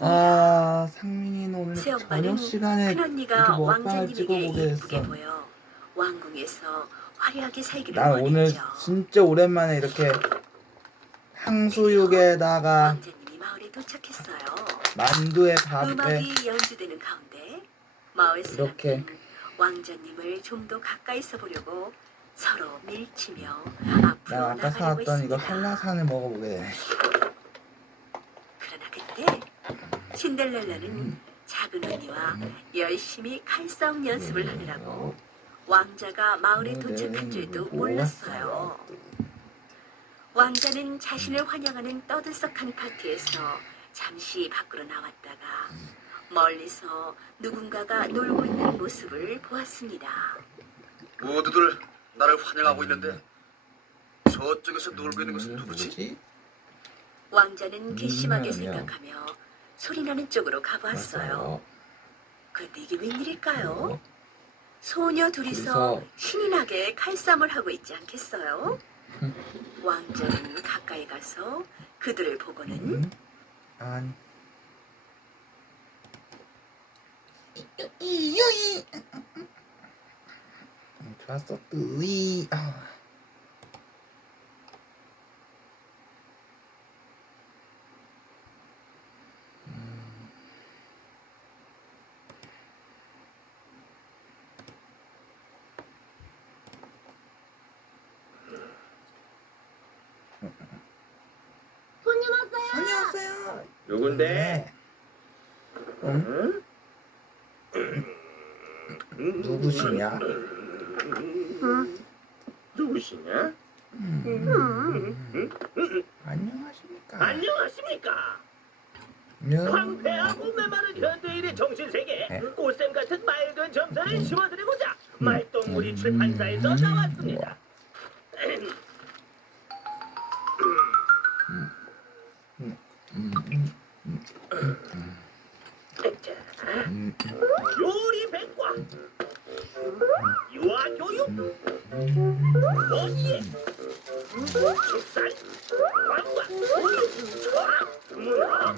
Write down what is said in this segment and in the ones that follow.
아, 상민이는 오늘 저녁 시간에 이렇게 큰언니가 먹방을 왕자님에게 찍어보게 예쁘게 됐어. 보여 왕궁에서 화려하게 살기를 난 오늘 원했죠. 진짜 오랜만에 이렇게 탕수육에다가 왕자님이 마을에 도착했어요. 만두에 밥에 음악이 연주되는 가운데 마을 이렇게. 사람들은 왕자님을 좀 더 가까이서 보려고 서로 밀치며 앞으로 난 아까 나가려고 사왔던 이거 했습니다. 한라산을 먹어보게 되네. 그러나 그때 신데렐라는 작은 언니와 열심히 칼싸움 연습을 하느라고 왕자가 마을에 도착한 줄도 몰랐어요. 왕자는 자신을 환영하는 떠들썩한 파티에서 잠시 밖으로 나왔다가 멀리서 누군가가 놀고 있는 모습을 보았습니다. 모두들 나를 환영하고 있는데 저쪽에서 놀고 있는 것은 누구지? 왕자는 괘씸하게 아니야. 생각하며 소리나는 쪽으로 가보았어요. 그런데 이게 웬일일까요? 소녀 둘이서 신이 나게 칼싸움을 하고 있지 않겠어요? 왕자는 가까이 가서 그들을 보고는 아니. 좋았어. 으이. 손님 왔어요. 안녕하세요. 누군데? 응? 누구시냐? 누구시냐? 안녕하십니까? 안녕하십니까? 네. 황폐하고 메마른 현대인의 정신세계에 네. 꽃샘 같은 맑은 점선을 심어드리고자 말동무리 출판사에서 나왔습니다. 요리 백과 유아 교육 원예 축산 관광 교육 철학 문화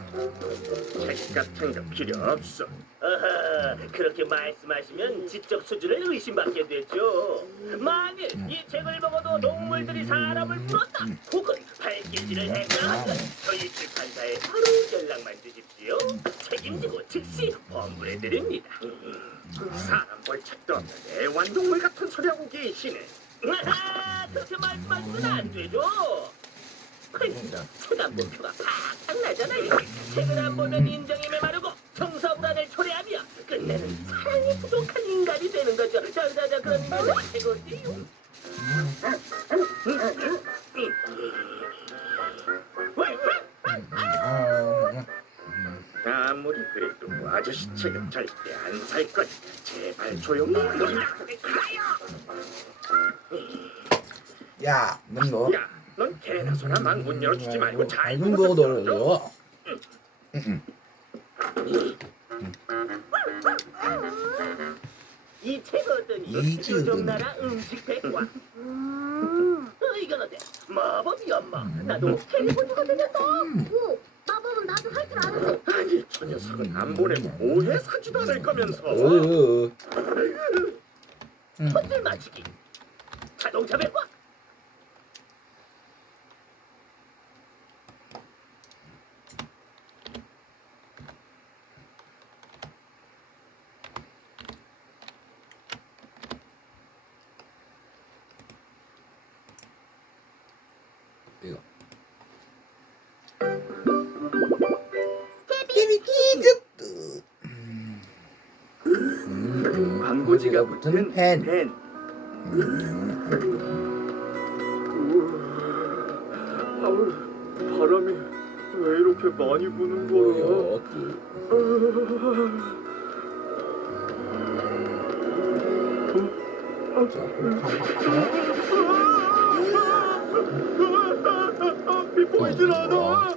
책 같은 거 필요 없어. 아하, 그렇게 말씀하시면 지적 수준을 의심받게 되죠. 만일 이 책을 보고도 동물들이 사람을 물었다 혹은 발길질을 했다 하면 저희 출판사에 바로 연락만 주십시오. 책임지고 즉시 환불해드립니다. 사람 볼 책도 없는 애완동물 같은 소리 하고 계시네. 아하, 그렇게 말씀하시면 안 되죠. 책안 본 표가 팍팍 나잖아요. 책을 안 보면 인정이 메마르고 정서불안을 초래하며 끝내는 사랑이 부족한 인간이 되는 거죠. 자, 그럼 이제 책 어때요? 아무리 그래도 아저씨 책은 절대 안 살 거니까 제발 조용히 문 닫고 가요. 야, 넌 뭐? 야, 넌 개나 소나 막 문 열어주지 말고 잘 밝은 거고 너를 이 책 어떠니? 이지우는. 요즘 나라 음식 백과. 이건 어때? 마법이 엄마. 나도 텔레포트가 되겠다. 오, 마법은 나도 할 줄 아는데. 아니 저 녀석은 안 보내고 오해 사지도 않을 거면서. 첫줄 맞추기. 자동차 백과. 이거. 데비키즈. 광고지가 붙은 펜. 아우, 바람이 왜 이렇게 많이 부는 거야? 보이질 않아.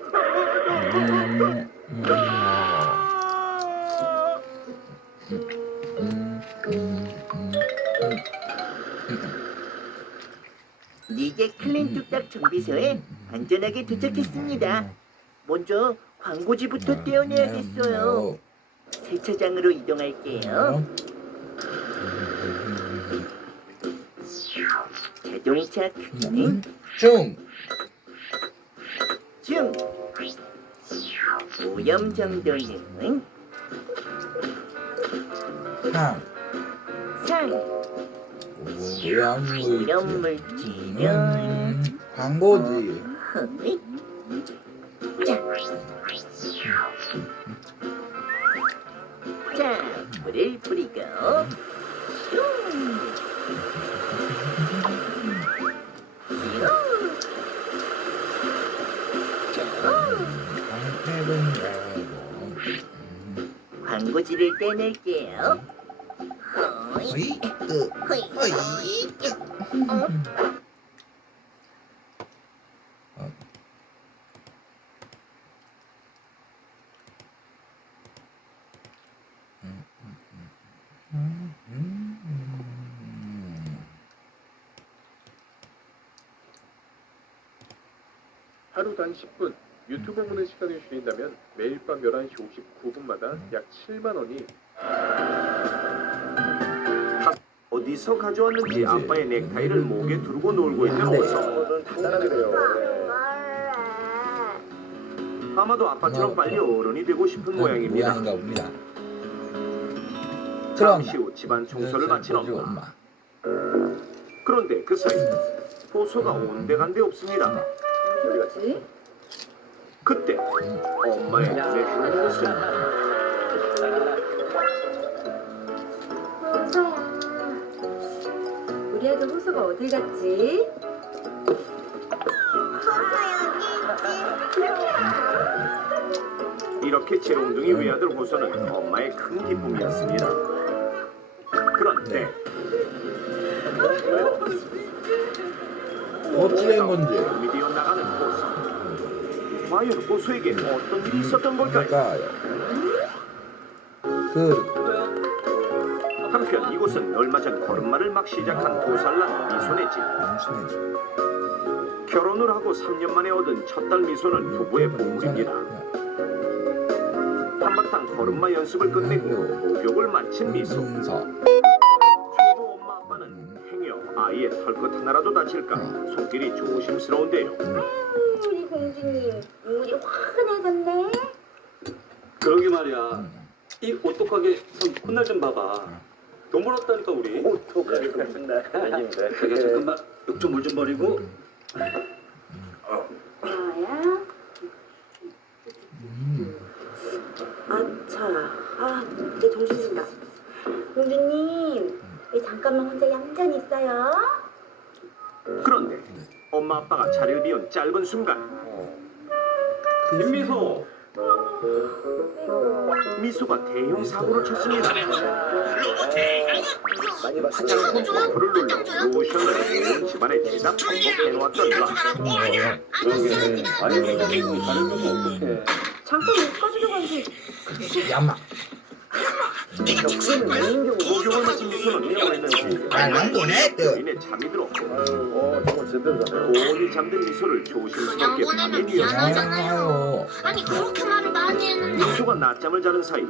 니게 클린 뚝딱 정비소에 안전하게 도착했습니다. 먼저 광고지부터 떼어내야겠어요. 세차장으로 이동할게요. 자동차 크기는 중. 중. 오염 정도는 상. 상. 오염 오염 물질은 광고지. 허이. 자. 자, 물을 뿌리고 광고지를 떼낼게요. 허이. 어이, 허이. 어이. 하루 단 10분 유튜브 보는 시간을 줄인다면 매일 밤 11시 59분마다 약 7만 원이 어디서 가져왔는지 아빠의 넥타이를 목에 두르고 놀고 있는 호석. 아마도 아빠처럼 빨리 어른이 되고 싶은 모양입니다. 모양인가 봅니다. 잠시 후 집안 청소를 마친 엄마. 그런데 그 사이 호소가 온데간데 없습니다. 뭐지? 그때 엄마의 눈에 들어온 것은 호서야. 우리 아들 호서가 어딜 갔지? 이렇게 재롱둥이 외아들 호소는 엄마의 큰 기쁨이었습니다. 그런데 어찌된 건지. 도움이 되어 나가는 호소. 과연 호소에게 어떤 일이 있었던 걸까요? 그러니까요. 그 한편 이곳은 얼마 전 걸음마를 막 시작한 2살 미소네 집. 남친이죠. 결혼을 하고 3년 만에 얻은 첫 딸 미소는 부부의 보물입니다. 한바탕 걸음마 연습을 끝내고 목욕을 마친 미소. 순서. 초보 엄마 아빠는 행여 아이의 털끝 하나라도 다칠까 손길이 조심스러운데요. 우리 공주님 눈물이 화끈해졌네. 그러게 말이야. 이 오똑하게 선 콧날 좀 봐봐. 돈 벌었다니까 우리. 오똑하게 나 아닌데. 자기야 잠깐만 욕 좀 물 좀 버리고. 뭐야? 아차, 내 정신 쓴다. 공주님, 왜 잠깐만 혼자 얌전히 있어요? 그런데 엄마 아빠가 자리를 비운 짧은 순간 김미소. 미소가 대형 사고를 쳤습니다. 화장품 버프를 눌러 로션을 온 집안에 대다 반복해놓았던 가 잠깐 여기까지 들어가지. 야마. 목욕을 마친 미소는 깨어있는지 말랑도네. 부인의 잠이 들어 고온이 잠든 미소를 조심스럽게 밤에 뉘었습니다. 아요. 아니 그렇게 말을 많이 했는데. 미소가 낮잠을 자는 사이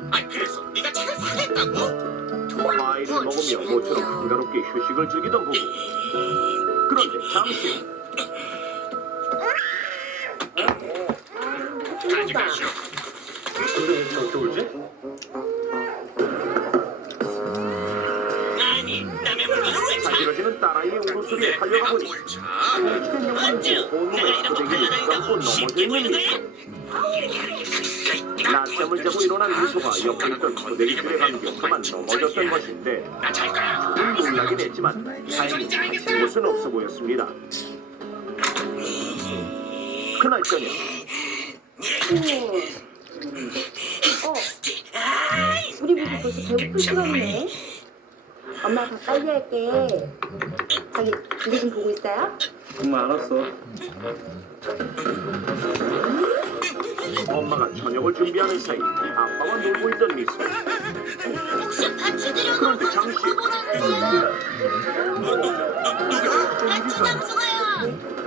과일을 먹으며 모처럼 한가롭게 휴식을 즐기던 부부. 그런데 잠시 근데 왜 저렇게 울지? 사지러지는 딸아이의 울음소리에 달려가 보니 해주된 영혼인지 온몸에 고데기를 감고 넘어져 있는 미소. 낮잠을 자고 일어난 미소가 옆에 있던 고데기줄에 감겨 그만 넘어졌던 것인데 조금 놀라긴 했지만 다행히 다친 곳은 없어 보였습니다. 그날 저녁 우리 모두 벌써 배고플 시간이네. 엄마가 밥 빨리 할게. 자기 이거 좀 보고 있어요? 알았어. 엄마가 저녁을 준비하는 사이 아빠와 놀고 있던 미소. 그런데 잠시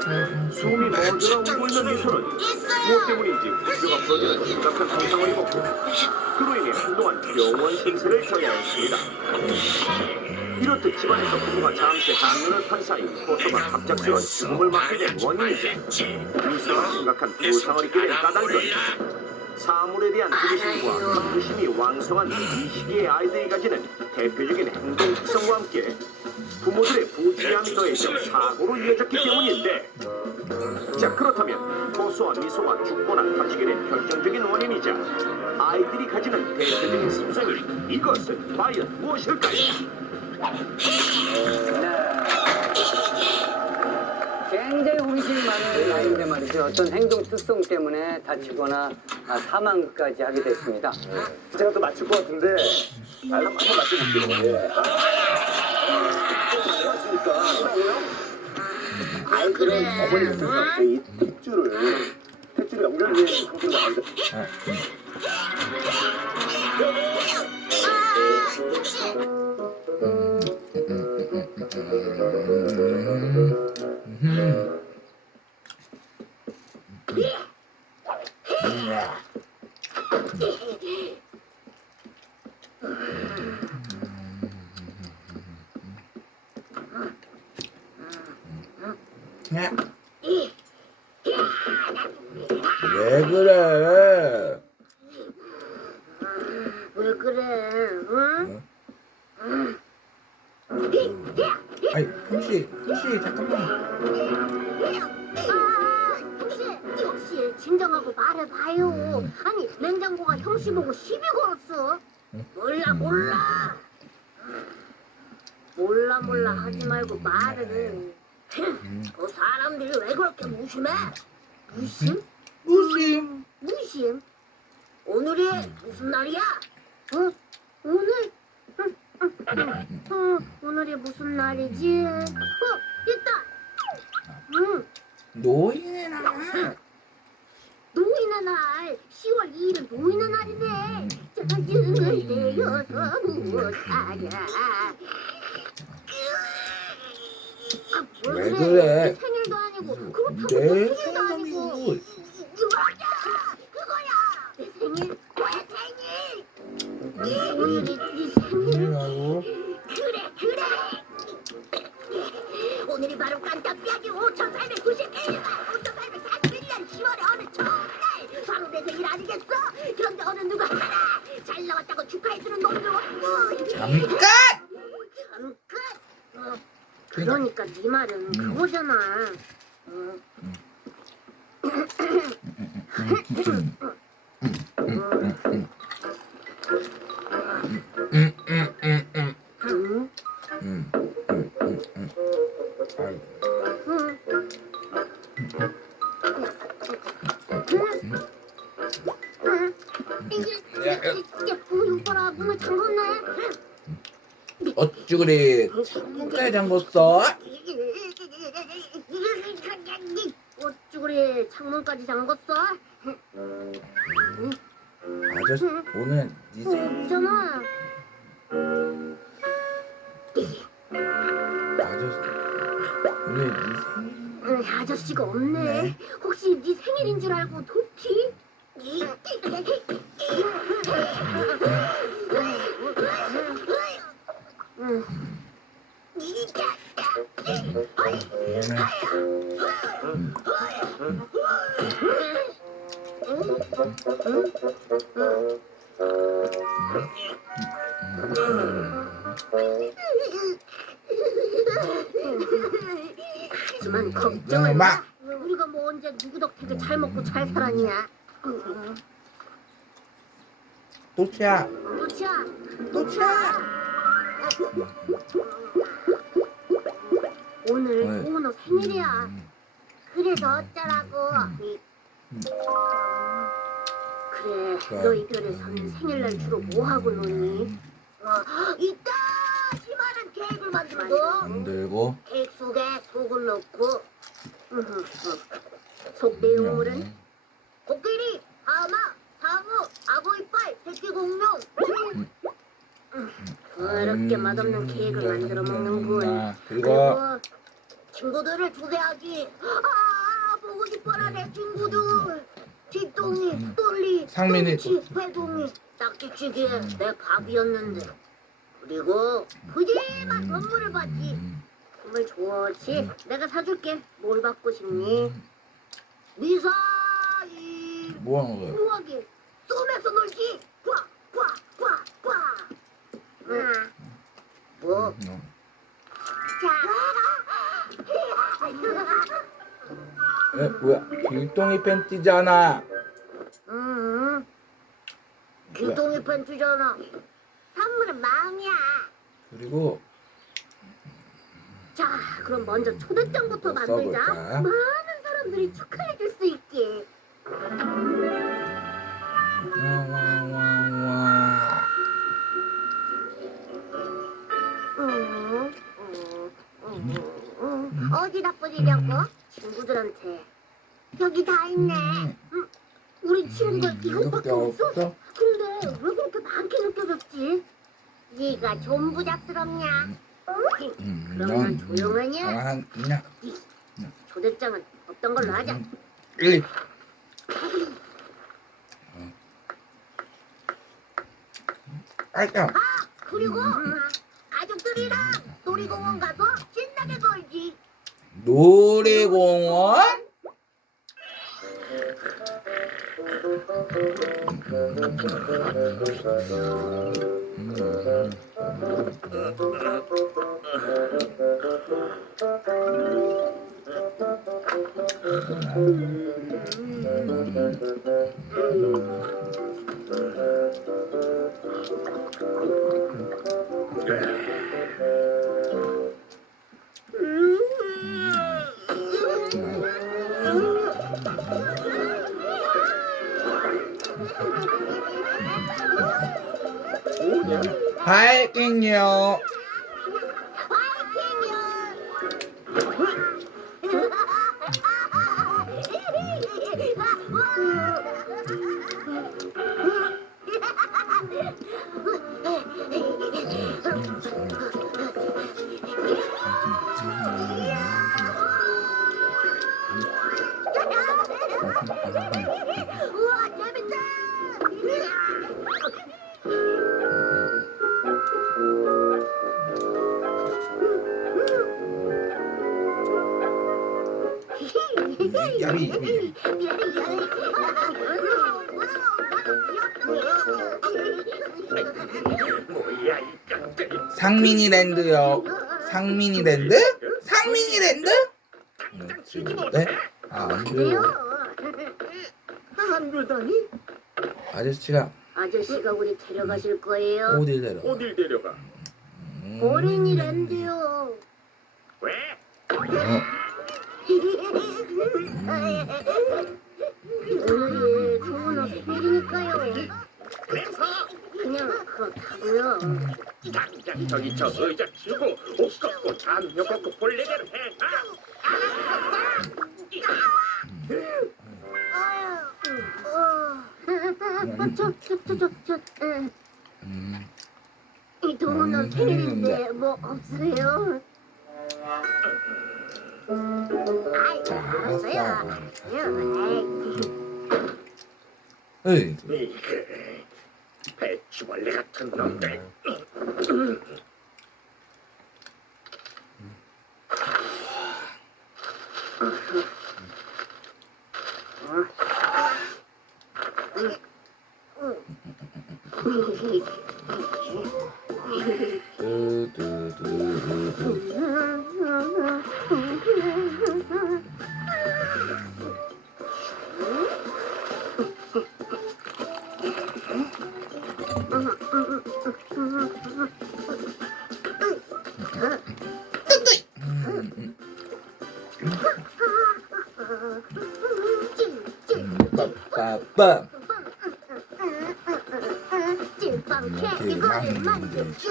숨이 멎어나오고 있는 미소는 무엇 때문인지 뼈가 부러지는 심각한 상상을 입었고 그로 인해 한동안 병원 신세를 져야 했습니다. 이렇듯 집안에서 부부가 잠시 한눈을 판 사이 호소가 갑작스런 죽음을 맞게 된 원인이자 미소가 심각한 부상을 입게 된 까닭은 사물에 대한 호기심과 탐구심이 왕성한 이 시기의 아이들이 가지는 대표적인 행동 특성과 함께 부모들의 부주의함이 더해져 사고로 이어졌기 때문인데 자 그렇다면 호소와 미소가 죽거나 다치게 된 결정적인 원인이자 아이들이 가지는 대표적인 습성인 이것은 과연 무엇일까요? 굉장히 호기심이 많은 나이인데 말이죠. 어떤 행동 특성 때문에 다치거나 사망까지 하게 됐습니다. 제가 또 맞출 것 같은데 한번 맞춰볼게요. 아이들은 어머니께서 이 탯줄을 연결된 상태로 만들. 왜 그래? 왜 그래? 응? 아니, 혹시 잠깐만. 혹시 진정하고 말해봐요. 아니 냉장고가 형씨 보고 시비 걸었어. 몰라 하지 말고 말을 해. 그 사람들이 왜 그렇게 무심해? 무심? 무심? 오늘이 무슨 날이야? 오늘? 오늘이 무슨 날이지? 있다! 노인의 날. 노인의 날! 10월 2일은 노인의 날이네! 짜증을 내어서 무엇하냐? 왜 그래? 내 생일도 아니고 그렇다고 내 내 생일도 아니고 생일이고. 그거야! 내 생일! 오늘이 네 생일? 생일하고. 그래! 오늘이 바로 깐딱비하기 5,891년 5,841년 10월의 어느 첫날 바로 내 생일 아니겠어? 그런데 어느 누가 하나 잘 나왔다고 축하해주는 놈도 없고 잠깐! 그러니까 네 말은 그거잖아. 이게 오빠라 문을 잠궜네. 어쭈 그래? 창문까지 잠궜어? 어쭈그리 창문까지 잠궜어? 아저씨 오늘 네 생일. 있잖아. 아저씨 오늘 네 생일. 아저씨가 없네. 혹시 네 생일인 줄 알고 도피? 하지만 걱정을 마. 우리가 뭐 언제 누구 덕택에 잘 먹고 잘 살았냐? 또치야. 오늘 네. 오너 생일이야. 그래서 어쩌라고? 그래, 너희들에서는 생일날 주로 뭐 하고 노니? 이따 심하는 케이크를 만들고. 케이크 속에 속을 넣고 속 내용물은 코끼리, 하마, 상어, 아구이빨, 새끼 공룡. 그렇게 맛없는 케이크를 만들어 먹는군. 그리고 친구들을 초대하지. 아, 보고 싶어라 내 친구들. 뒷동이, 똘리, 상민이 똥치, 회동이, 딱지치기에 내 밥이었는데. 그리고 푸짐한 선물을 받지. 선물 좋지. 내가 사줄게. 뭘 받고 싶니? 미사일. 뭐 하는 거야? 뭐하게? 쏘면서 놀기. 꽉. 뭐? 자. 뭐야? 길동이 팬티잖아. 길동이 팬티잖아. 선물은 마음이야. 그리고 자, 그럼 먼저 초대장부터 만들자. 써볼까? 많은 사람들이 축하해줄 수 있게. 와와와와. 어디다 뿌리려고? 친구들한테. 여기 다 있네. 우리 친구들 이것밖에 없어? 없어? 근데 왜 그렇게 많게 느껴졌지? 네가 좀 부잡스럽냐? 그러면 조용하냐? 가만 있냐? 초대장은 없던 걸로 하자. 1, 알까? 그리고 가족들이랑 놀이공원 가서 신나게 놀지. 놀이공원? 바이킹요. 우와, 재밌다. 야비. 뭐야 이 깜짝이. 상민이랜드요. 상민이랜드? 상민이랜드? 네? 안 돼요. 안 그러더니 아저씨가 아저씨가 우리 데려가실 거예요. 어디 데려? 어딜 데려가? 어린이랜드요. 왜? 오늘이 좋은 생일이니까요. 그래서 그냥 그렇다고요. 당장 저기 저 의자 치우고 옷 걷고 담요 걷고 본래대로 해. 이 도훈아 생일인데 뭐 없어요? 아이, 알았어요. 에이, 이그 배추벌레 같은 놈들. 빠빠. 찐빵 캐리거를 만들지.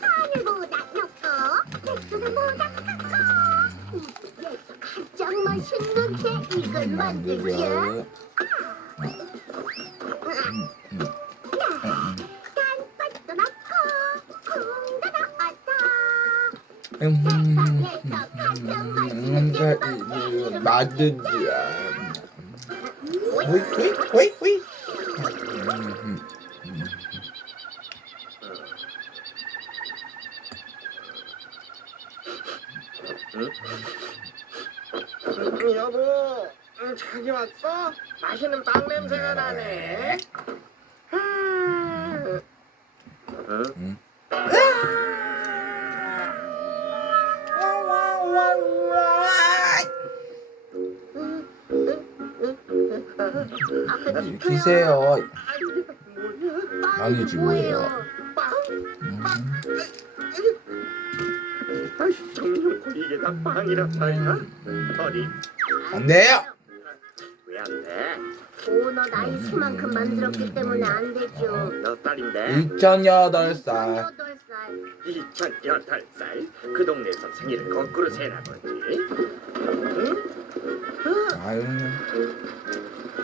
하늘보다 높고 백두산보다 크고 위에서 가장 맛있는 케이크를 만들지. 깐맛도 많고 콩도 나왔다. 맞은지야. 호이. 여보, 자기 왔어? 맛있는 빵 냄새가 나네. 드세요. 아니지 뭐예요. 정룡코 이게 다 빵이란 말이야? 어디? 안 돼요. 왜 안 돼? 오너 나이 수만큼 만들었기 때문에 안 되죠. 몇 살인데? 2008살. 8살. 2018살? 그 동네에선 생일을 거꾸로 세나 보지? 응? 아유.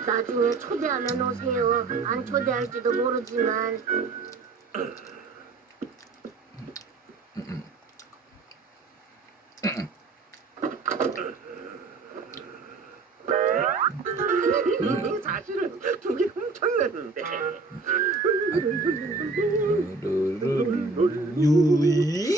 나중에 초대하면 오세요. 안 초대할지도 모르지만. 사실은 두 개 훔쳤는데. 유이.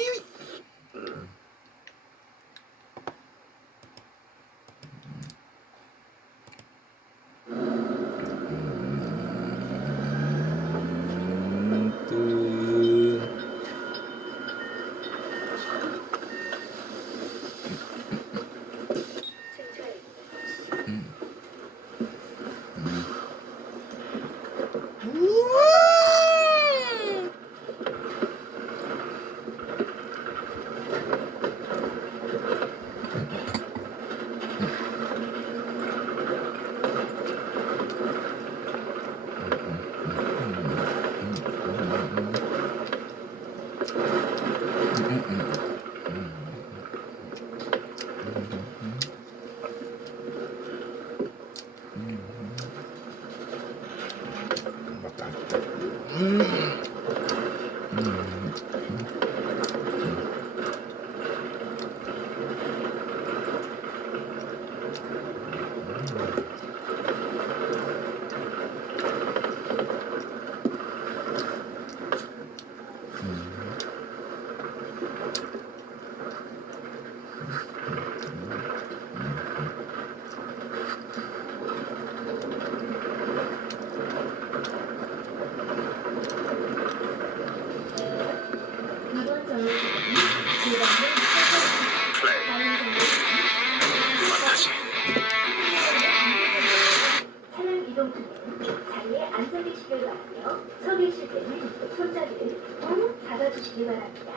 차량 이동 중에는 자리에 앉아 계시길 바라며 서 계실 때는 손잡이를 꼭 잡아주시기 바랍니다.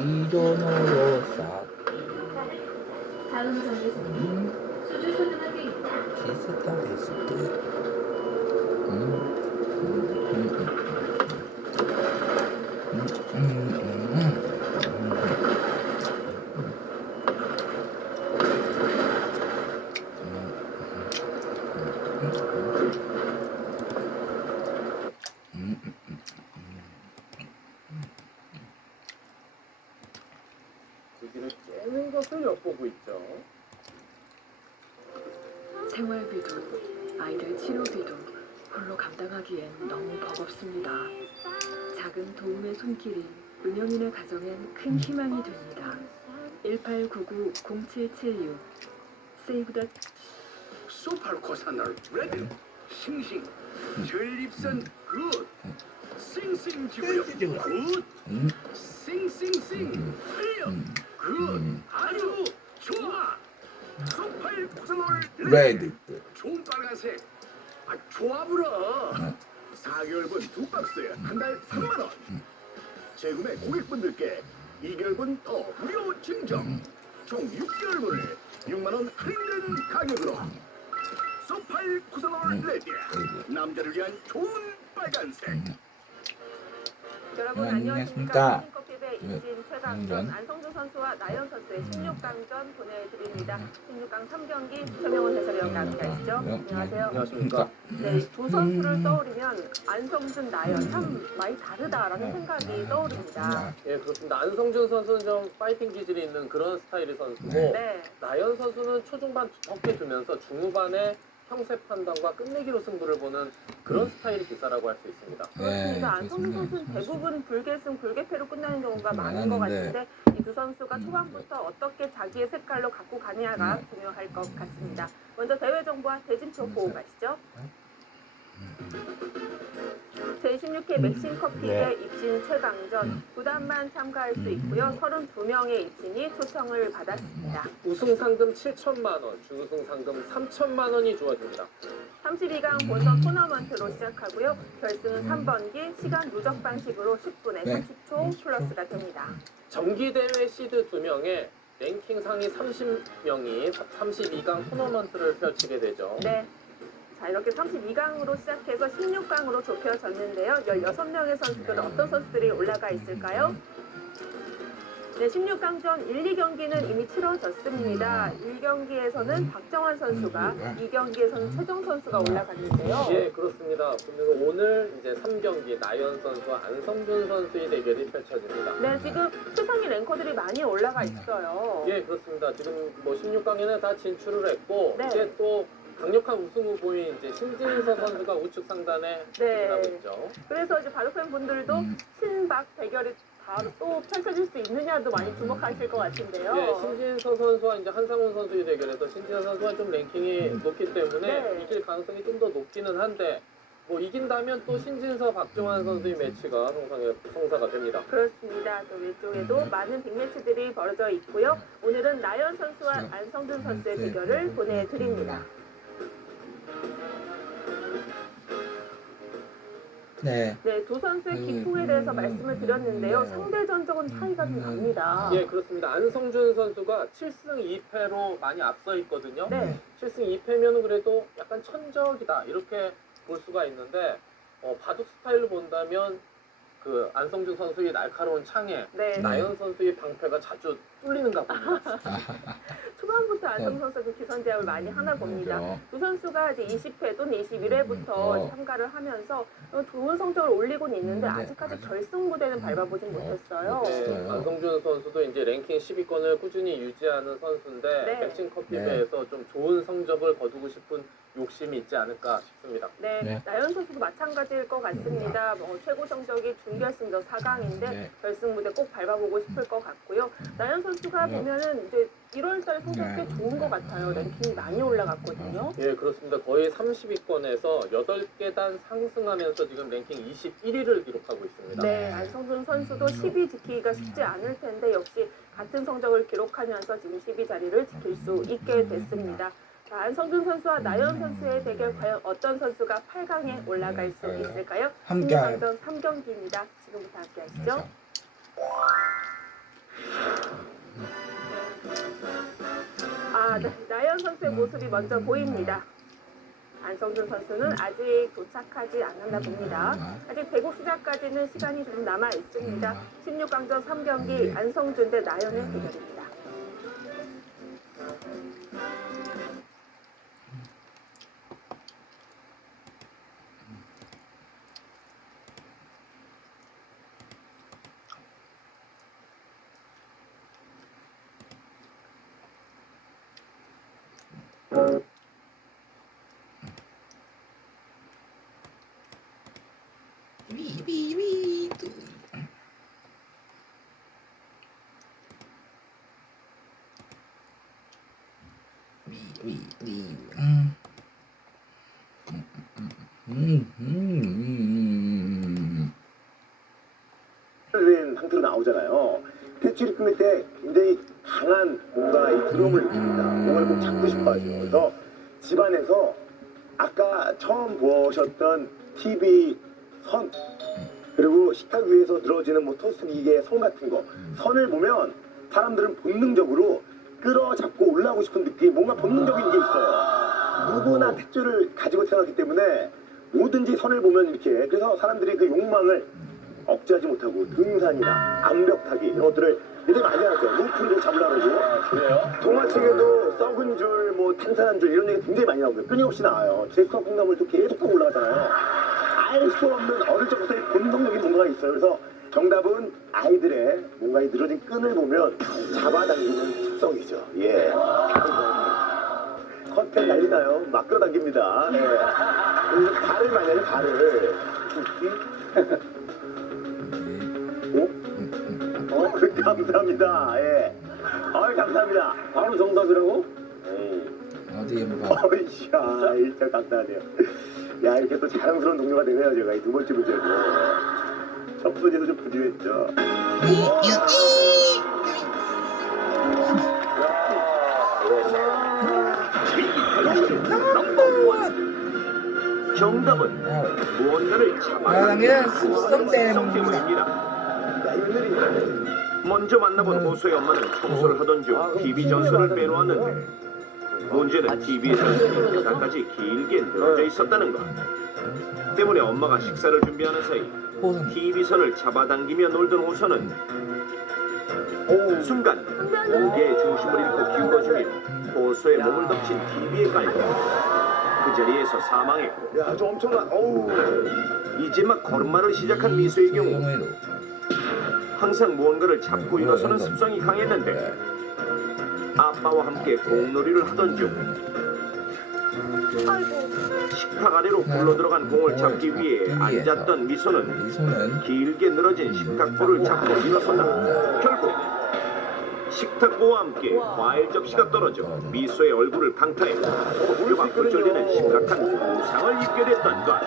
이전으로 싹 다음 정류소는 수주초등학교입니다. 비슷한 됐을 때. 여기는 쬐는 것을 엿보고 있죠. 생활비도 아이들 치료비도 홀로 감당하기엔 너무 버겁습니다. 작은 도움의 손길이 은영이네 가정엔 큰 희망이 됩니다. 1899-0776 세이브 더 소팔코사놀 레드 싱싱 전립선 굿 싱싱지구력 굿 싱싱싱 활력 굿 아주 좋아 소팔코사놀 레드 레드. 좋은 빨간색 아 좋아불어 4개월분 2박스 한 달 3만원 재구매 고객분들께 2개월분 더 무료 증정 총 6개월분을 6만원 할인된 가격으로 소팔코사놀 레드 남자를 위한 좋은 빨간색. 여러분 안녕하십니까. 안녕하십니까. 커피배 입신 최강전 전. 안성준 선수와 나연 선수의 16강전 보내드립니다. 16강 3경기 최명훈 해설위원과 함께하시죠. 안녕하세요. 안녕하십니까. 네, 두 선수를 떠올리면 안성준, 나연 참 많이 다르다라는 생각이 떠오릅니다. 예, 그렇습니다. 안성준 선수는 좀 파이팅 기질이 있는 그런 스타일의 선수고 네, 나연 선수는 초중반 두텁게 두면서 중후반에 형세 판단과 끝내기로 승부를 보는 그런 스타일의 기사라고 할 수 있습니다. 그렇습니다. 안성준 선수는 대부분 불계승, 불계패로 끝나는 경우가 많은 것 같은데 이 두 선수가 초반부터 어떻게 자기의 색깔로 갖고 가느냐가 중요할 것 같습니다. 먼저 대회 정보와 대진표 보고 가시죠. 제16회 맥심 커피의 입신 최강전 구단만 참가할 수 있고요. 32명의 입신이 초청을 받았습니다. 우승 상금 7천만 원, 준우승 상금 3천만 원이 주어집니다. 32강 본선 토너먼트로 시작하고요. 결승은 3번기 시간 누적 방식으로 10분에 네. 30초 플러스가 됩니다. 정기대회 시드 2명에 랭킹 상위 30명이 32강 토너먼트를 펼치게 되죠. 네. 자, 이렇게 32강으로 시작해서 16강으로 좁혀졌는데요. 16명의 선수들은 어떤 선수들이 올라가 있을까요? 네, 16강전 1, 2경기는 이미 치러졌습니다. 1경기에서는 박정환 선수가, 2경기에서는 최정 선수가 올라갔는데요. 예, 그렇습니다. 그리고 오늘 이제 3경기 나연 선수와 안성준 선수의 대결이 펼쳐집니다. 네, 지금 최상위 랭커들이 많이 올라가 있어요. 예, 그렇습니다. 지금 뭐 16강에는 다 진출을 했고 네. 이제 또 강력한 우승 후보인 이제 신진서 선수가 우측 상단에 네. 나고 있죠. 그래서 이제 바둑팬 분들도 신박 대결이 바로 또 펼쳐질 수 있느냐도 많이 주목하실 것 같은데요. 예, 신진서 선수와 이제 한상훈 선수의 대결에서 신진서 선수가 좀 랭킹이 높기 때문에 네. 이길 가능성이 좀 더 높기는 한데 뭐 이긴다면 또 신진서 박정환 선수의 매치가 성사가 됩니다. 그렇습니다. 또 위쪽에도 많은 빅매치들이 벌어져 있고요. 오늘은 나연 선수와 안성준 선수의 대결을 보내드립니다. 네. 네, 두 선수의 기풍에 대해서 말씀을 드렸는데요. 상대 전적은 차이가 좀 납니다. 예, 그렇습니다. 안성준 선수가 7승 2패로 많이 앞서 있거든요. 네. 7승 2패면은 그래도 약간 천적이다 이렇게 볼 수가 있는데 바둑 스타일로 본다면 그 안성준 선수의 날카로운 창에 네. 나연 선수의 방패가 자주 뚫리는가 봅니다. 초반부터 안성준 선수가 기선제압을 많이 하나 봅니다. 그렇죠. 두 선수가 이제 20회 또는 21회부터 참가를 하면서 좋은 성적을 올리고는 있는데 아직까지 결승 무대는 밟아보진 못했어요. 네, 안성준 선수도 이제 랭킹 10위권을 꾸준히 유지하는 선수인데 네. 백신 커피배에서 좀 좋은 성적을 거두고 싶은 욕심이 있지 않을까 싶습니다. 네, 네. 나연 선수도 마찬가지일 것 같습니다. 최고 성적이 준결승전 4강인데 네. 결승 무대 꼭 밟아보고 싶을 것 같고요. 나연 선수가 보면은 이제 1월달 성적 꽤 좋은 것 같아요. 랭킹이 많이 올라갔거든요. 예, 그렇습니다. 거의 30위권에서 8계단 상승하면서 지금 랭킹 21위를 기록하고 있습니다. 네, 안성준 선수도 10위 지키기가 쉽지 않을 텐데 역시 같은 성적을 기록하면서 지금 10위 자리를 지킬 수 있게 됐습니다. 자, 안성준 선수와 나연 선수의 대결 과연 어떤 선수가 8강에 올라갈 수 있을까요? 함께 16강전 3경기입니다. 지금부터 함께 하시죠. 네, 나연 선수의 모습이 먼저 보입니다. 안성준 선수는 아직 도착하지 않았나 봅니다. 아직 대국 시작까지는 시간이 좀 남아 있습니다. 16강전 3경기 안성준 대 나연의 대결입니다. 위위위 위위위 된 상태로 나오잖아요. 퇴출이 끊을 때 굉장히 강한 뭔가 이 드럼을 느낍니다. 뭔가를 꼭 잡고 싶어 하죠. 그래서 집안에서 아까 처음 보셨던 TV 선 그리고 식탁 위에서 늘어지는 뭐 토스트 기계 선 같은 거 선을 보면 사람들은 본능적으로 끌어잡고 올라가고 싶은 느낌 뭔가 본능적인 게 있어요. 누구나 택줄을 가지고 태어났기 때문에 뭐든지 선을 보면 이렇게 그래서 사람들이 그 욕망을 억제하지 못하고 등산이나 암벽 타기 이런 것들을 되게 많이 하죠. 높은 거 잡으려고. 그래요? 동화책에도 썩은 줄, 뭐 탄탄한 줄 이런 얘기 굉장히 많이 나오고요. 끊임없이 나와요. 제이콥 콩나물도 계속 타고 올라가잖아요. 알 수 없는 어릴 적부터의 본성적인 뭔가가 있어요. 그래서 정답은 아이들의 뭔가 이 늘어진 끈을 보면 잡아당기는 습성이죠. 예. 커튼 난리 나요. 막 끌어당깁니다. 예. 그리고 발을 많이 해요, 발을. 오? 감사합니다. 예. 감사합니다. 바로 정답이라고? 어디 한번 봐. 어이씨야, 진짜 감사하네요. 야, 이렇게 또 자랑스러운 동료가 되네요, 제가 이 두 번째 문제고. 첫 번째도 좀 부진했죠. 정답은 무언가를 당연히 습성 때문입니다. 야, 이거 웬일이야. 먼저 만나본 호수의 엄마는 청소를 하던 중 TV 전선을 빼놓았는데 문제는 TV에서 바닥까지 길게 늘어져 있었다는 것. 때문에 엄마가 식사를 준비하는 사이 TV선을 잡아당기며 놀던 호수는 순간 무게의 중심을 잃고 기울어지며 호수에 몸을 덮친 TV에 깔려 그 자리에서 사망했고, 야, 저 엄청난, 이제 막 걸음마를 시작한 미소의 경우 항상 무언가를 잡고 일어서는 습성이 강했는데 아빠와 함께 공놀이를 하던 중 식탁 아래로 굴러들어간 공을 잡기 위해 앉았던 미소는 길게 늘어진 식탁보를 잡고 일어섰다. 결국 식탁보와 함께 과일 접시가 떨어져 미소의 얼굴을 강타했고 뼈가 굴절되는 심각한 부상을 입게 됐던 것.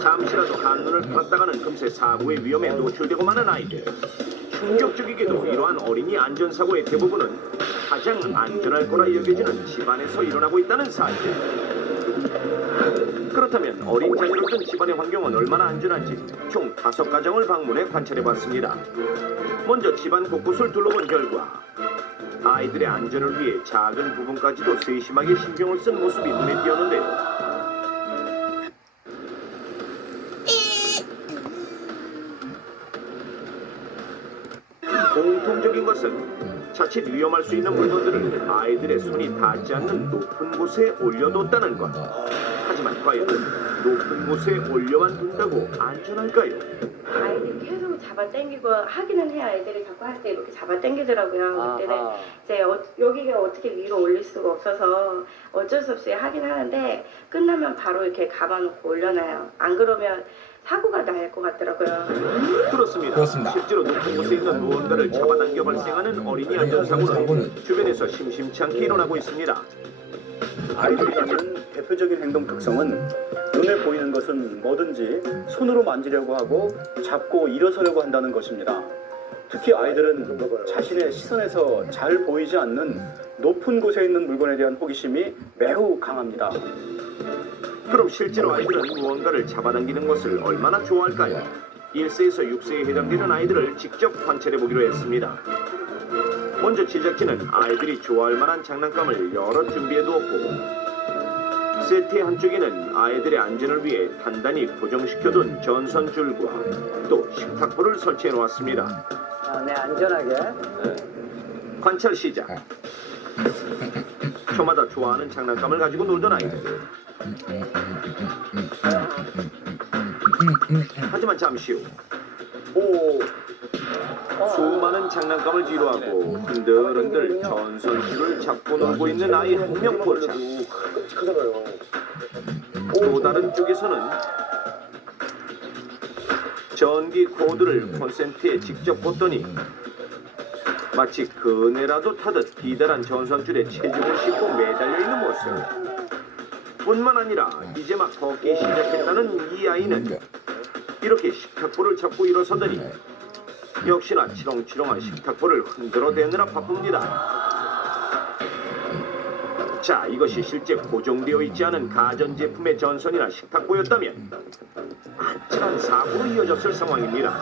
잠시라도 한눈을 팔았다가는 금세 사고의 위험에 노출되고 마는 아이들. 충격적이게도 이러한 어린이 안전사고의 대부분은 가장 안전할 거라 여겨지는 집안에서 일어나고 있다는 사실. 그렇다면 어린 자녀를 둔 집안의 환경은 얼마나 안전한지 총 5가정을 방문해 관찰해봤습니다. 먼저 집안 곳곳을 둘러본 결과 아이들의 안전을 위해 작은 부분까지도 세심하게 신경을 쓴 모습이 눈에 띄었는데요. 공통적인 것은 자칫 위험할 수 있는 물건들을 아이들의 손이 닿지 않는 높은 곳에 올려뒀다는 것. 하지만 과연 높은 곳에 올려만 둔다고 안전할까요? 아이들이 계속 잡아당기고 하기는 해요. 애들이 자꾸 할 때 이렇게 잡아당기더라고요. 그때는 이제 여기가 어떻게 위로 올릴 수가 없어서 어쩔 수 없이 하긴 하는데 끝나면 바로 이렇게 감아놓고 올려놔요. 안 그러면 사고가 날 것 같더라고요. 그렇습니다. 실제로 높은 곳에 있는 무언가를 잡아당겨 발생하는 어린이 안전사고는 주변에서 심심치 않게 일어나고 있습니다. 아이들이 갖는 대표적인 행동 특성은 눈에 보이는 것은 뭐든지 손으로 만지려고 하고 잡고 일어서려고 한다는 것입니다. 특히 아이들은 자신의 시선에서 잘 보이지 않는 높은 곳에 있는 물건에 대한 호기심이 매우 강합니다. 그럼 실제로 아이들은 무언가를 잡아당기는 것을 얼마나 좋아할까요? 1세에서 6세에 해당되는 아이들을 직접 관찰해보기로 했습니다. 먼저 제작진은 아이들이 좋아할 만한 장난감을 여러 준비해두었고 세트의 한쪽에는 아이들의 안전을 위해 단단히 고정시켜둔 전선줄과 또 식탁보를 설치해놓았습니다. 네, 안전하게. 관찰 시작. 저마다 좋아하는 장난감을 가지고 놀던 아이들. 하지만 잠시 후 수많은 장난감을 뒤로하고 흔들흔들 전선줄을 잡고 놀고 있는 아이 한 명 포착. 또 다른 쪽에서는 전기 코드를 콘센트에 직접 꽂더니 마치 그네라도 타듯 기다란 전선줄에 체중을 싣고 매달려 있는 모습. 뿐만 아니라 이제 막 걷기 시작했다는 이 아이는 이렇게 식탁보를 잡고 일어서더니 역시나 치렁치렁한 식탁보를 흔들어 대느라 바쁩니다. 자, 이것이 실제 고정되어 있지 않은 가전제품의 전선이나 식탁보였다면 안전한 사고로 이어졌을 상황입니다.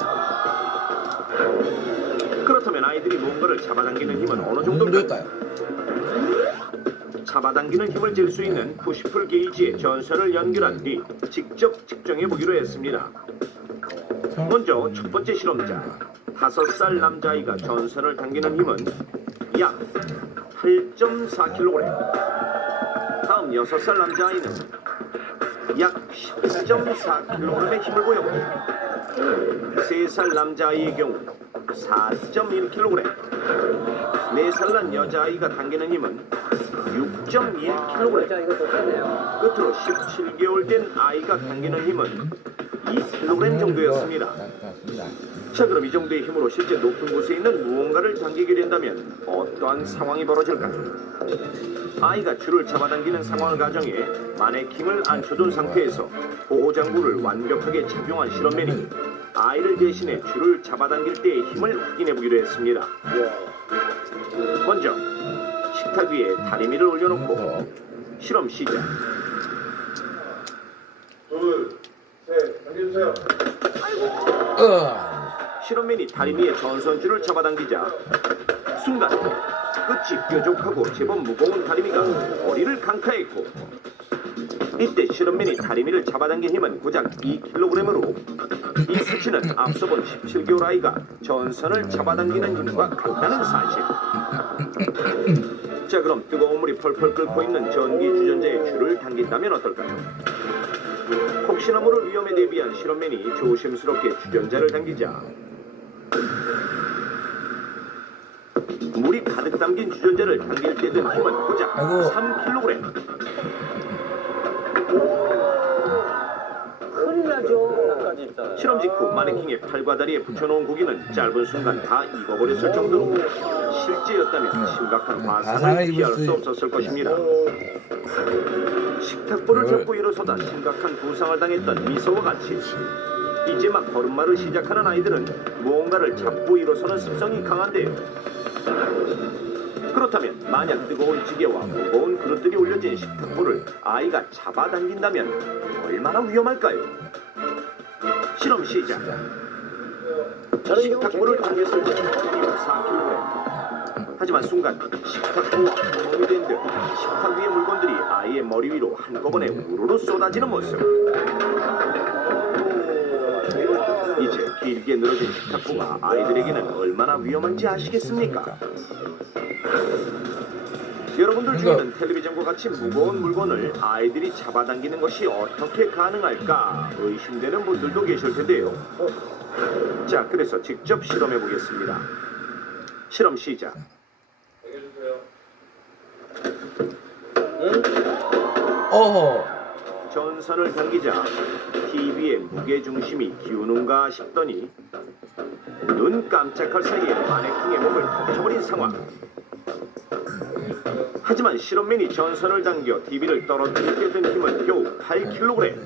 그렇다면 아이들이 무언가를 잡아당기는 힘은 어느 정도일까요? 잡아당기는 힘을 잴 수 있는 푸시풀 게이지에 전선을 연결한 뒤 직접 측정해 보기로 했습니다. 먼저 첫 번째 실험자 5살 남자아이가 전선을 당기는 힘은 약 8.4kg. 다음 6살 남자아이는 약 10.4kg의 힘을 보였고 3살 남자아이의 경우 4.1kg, 4살 난 여자아이가 당기는 힘은 6.1kg, 끝으로 17개월 된 아이가 당기는 힘은 2kg 정도였습니다. 자, 그럼 이 정도의 힘으로 실제 높은 곳에 있는 무언가를 당기게 된다면 어떠한 상황이 벌어질까요? 아이가 줄을 잡아당기는 상황을 가정해 마네킹을 앉혀둔 상태에서 보호장구를 완벽하게 착용한 실험맨이 아이를 대신해 줄을 잡아당길 때의 힘을 확인해 보기로 했습니다. 먼저 식탁 위에 다리미를 올려놓고 실험 시작. 둘, 셋, 당겨주세요. 실험맨이 다리미에 전선줄을 잡아당기자 순간 끝이 뾰족하고 제법 무거운 다리미가 머리를 강타했고, 이때 실험맨이 다리미를 잡아당긴 힘은 고작 2kg으로 이 수치는 앞서 본 17개월 아이가 전선을 잡아당기는 힘과 같다는 사실. 자, 그럼 뜨거운 물이 펄펄 끓고 있는 전기 주전자에 줄을 당긴다면 어떨까요? 혹시나 모를 위험에 대비한 실험맨이 조심스럽게 주전자를 당기자 물이 가득 담긴 주전자를 당길 때 든 힘은 고작 3kg. 큰일 나죠. 실험 직후 마네킹의 팔과 다리에 붙여놓은 고기는 짧은 순간 다 익어버렸을 정도로 실제였다면 심각한 화상을 피할 수 없었을 것입니다. 식탁보를 잡고 일어서다 심각한 부상을 당했던 미소와 같이 이제 막 걸음마를 시작하는 아이들은 무언가를 잡고 일어서는 습성이 강한데요. 그렇다면 만약 뜨거운 지게와 무거운 그릇들이 올려진 식탁보를 아이가 잡아당긴다면 얼마나 위험할까요? 실험 시작. 식탁보를 당겼을 때 무게가 4kg. 하지만 순간 식탁보와 구멍이 된 듯 식탁 위의 물건들이 아이의 머리 위로 한꺼번에 우르르 쏟아지는 모습. 이제 길게 늘어진 식탁보가 아이들에게는 얼마나 위험한지 아시겠습니까? 여러분들 중에는 텔레비전과 같이 무거운 물건을 아이들이 잡아당기는 것이 어떻게 가능할까 의심되는 분들도 계실 텐데요. 자, 그래서 직접 실험해 보겠습니다. 실험 시작. 전선을 당기자 TV의 무게중심이 기우는가 싶더니 눈 깜짝할 사이에 마네킹의 몸을 덮쳐버린 상황. 하지만 실험맨이 전선을 당겨 TV를 떨어뜨릴 때 든 힘은 겨우 8kg.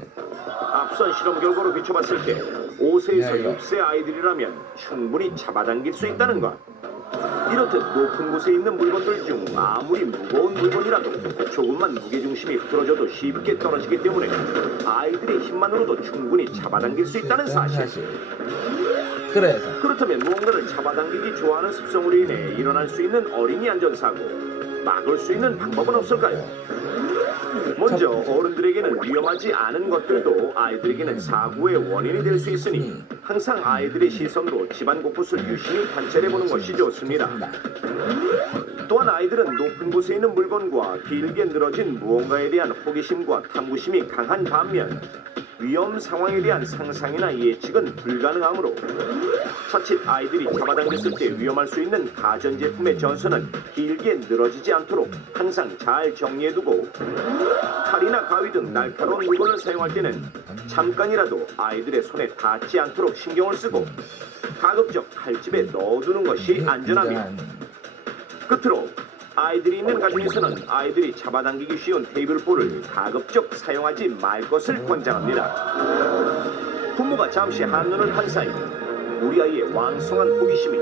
앞선 실험 결과로 비춰봤을 때 5세에서 6세 아이들이라면 충분히 잡아당길 수 있다는 것. 이렇듯 높은 곳에 있는 물건들 중 아무리 무거운 물건이라도 조금만 무게중심이 풀어져도 쉽게 떨어지기 때문에 아이들의 힘만으로도 충분히 잡아당길 수 있다는 사실. 그렇다면 무언가를 잡아당기기 좋아하는 습성으로 인해 일어날 수 있는 어린이 안전사고, 막을 수 있는 방법은 없을까요? 먼저 어른들에게는 위험하지 않은 것들도 아이들에게는 사고의 원인이 될 수 있으니 항상 아이들의 시선으로 집안 곳곳을 유심히 관찰해보는 것이 좋습니다. 또한 아이들은 높은 곳에 있는 물건과 길게 늘어진 무언가에 대한 호기심과 탐구심이 강한 반면 위험 상황에 대한 상상이나 예측은 불가능하므로 자칫 아이들이 잡아당겼을 때 위험할 수 있는 가전제품의 전선은 길게 늘어지지 않도록 항상 잘 정리해두고, 칼이나 가위 등 날카로운 물건을 사용할 때는 잠깐이라도 아이들의 손에 닿지 않도록 신경을 쓰고 가급적 칼집에 넣어두는 것이 안전합니다. 끝으로 아이들이 있는 가정에서는 아이들이 잡아당기기 쉬운 테이블볼을 가급적 사용하지 말 것을 권장합니다. 부모가 잠시 한눈을 판 사이 우리 아이의 왕성한 호기심이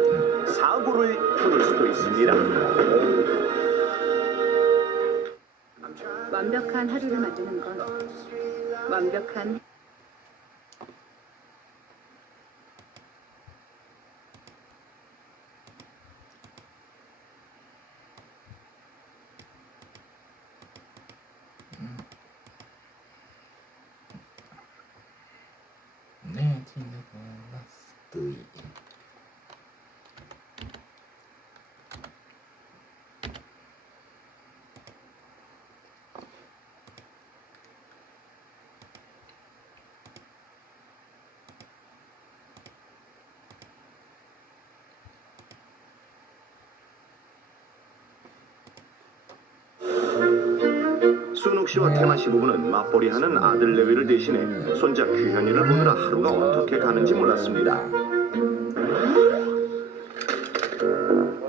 사고를 부를 수도 있습니다. 완벽한 하루를 만드는 건 완벽한 씨와 태만 씨 부부는 맞벌이하는 아들 내외를 대신해 손자 규현이를 보느라 하루가 어떻게 가는지 몰랐습니다.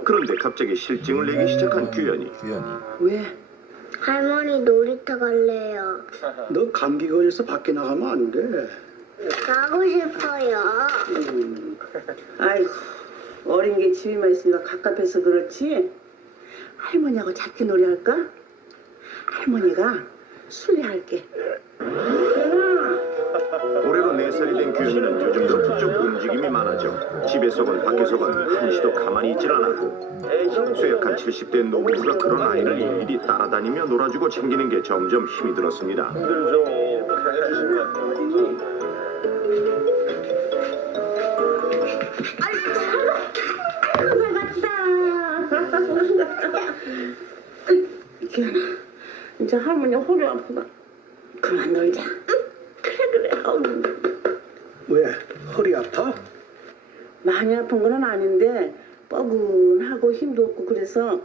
그런데 갑자기 실증을 내기 시작한 규현이. 규현이. 왜? 할머니 놀이터 갈래요. 너 감기 걸려서 밖에 나가면 안 돼. 가고 싶어요. 아이고 어린 게 집에만 있으니까 갑갑해서 그렇지. 할머니하고 잡기 놀이 할까? 할머니가 술래할게. 올해로 4살이 된 규현이는 요즘 들어 부쩍 움직임이 많아져 집에서건 밖에서건 한시도 가만히 있질 않았고 쇠약한 70대 노부부가 그런 아이를 일일이 따라다니며 놀아주고 챙기는 게 점점 힘이 들었습니다. 기현아 이제 할머니 허리 아프다. 그만 놀자. 그래. 왜? 허리 아파? 많이 아픈 건 아닌데 뻐근하고 힘도 없고 그래서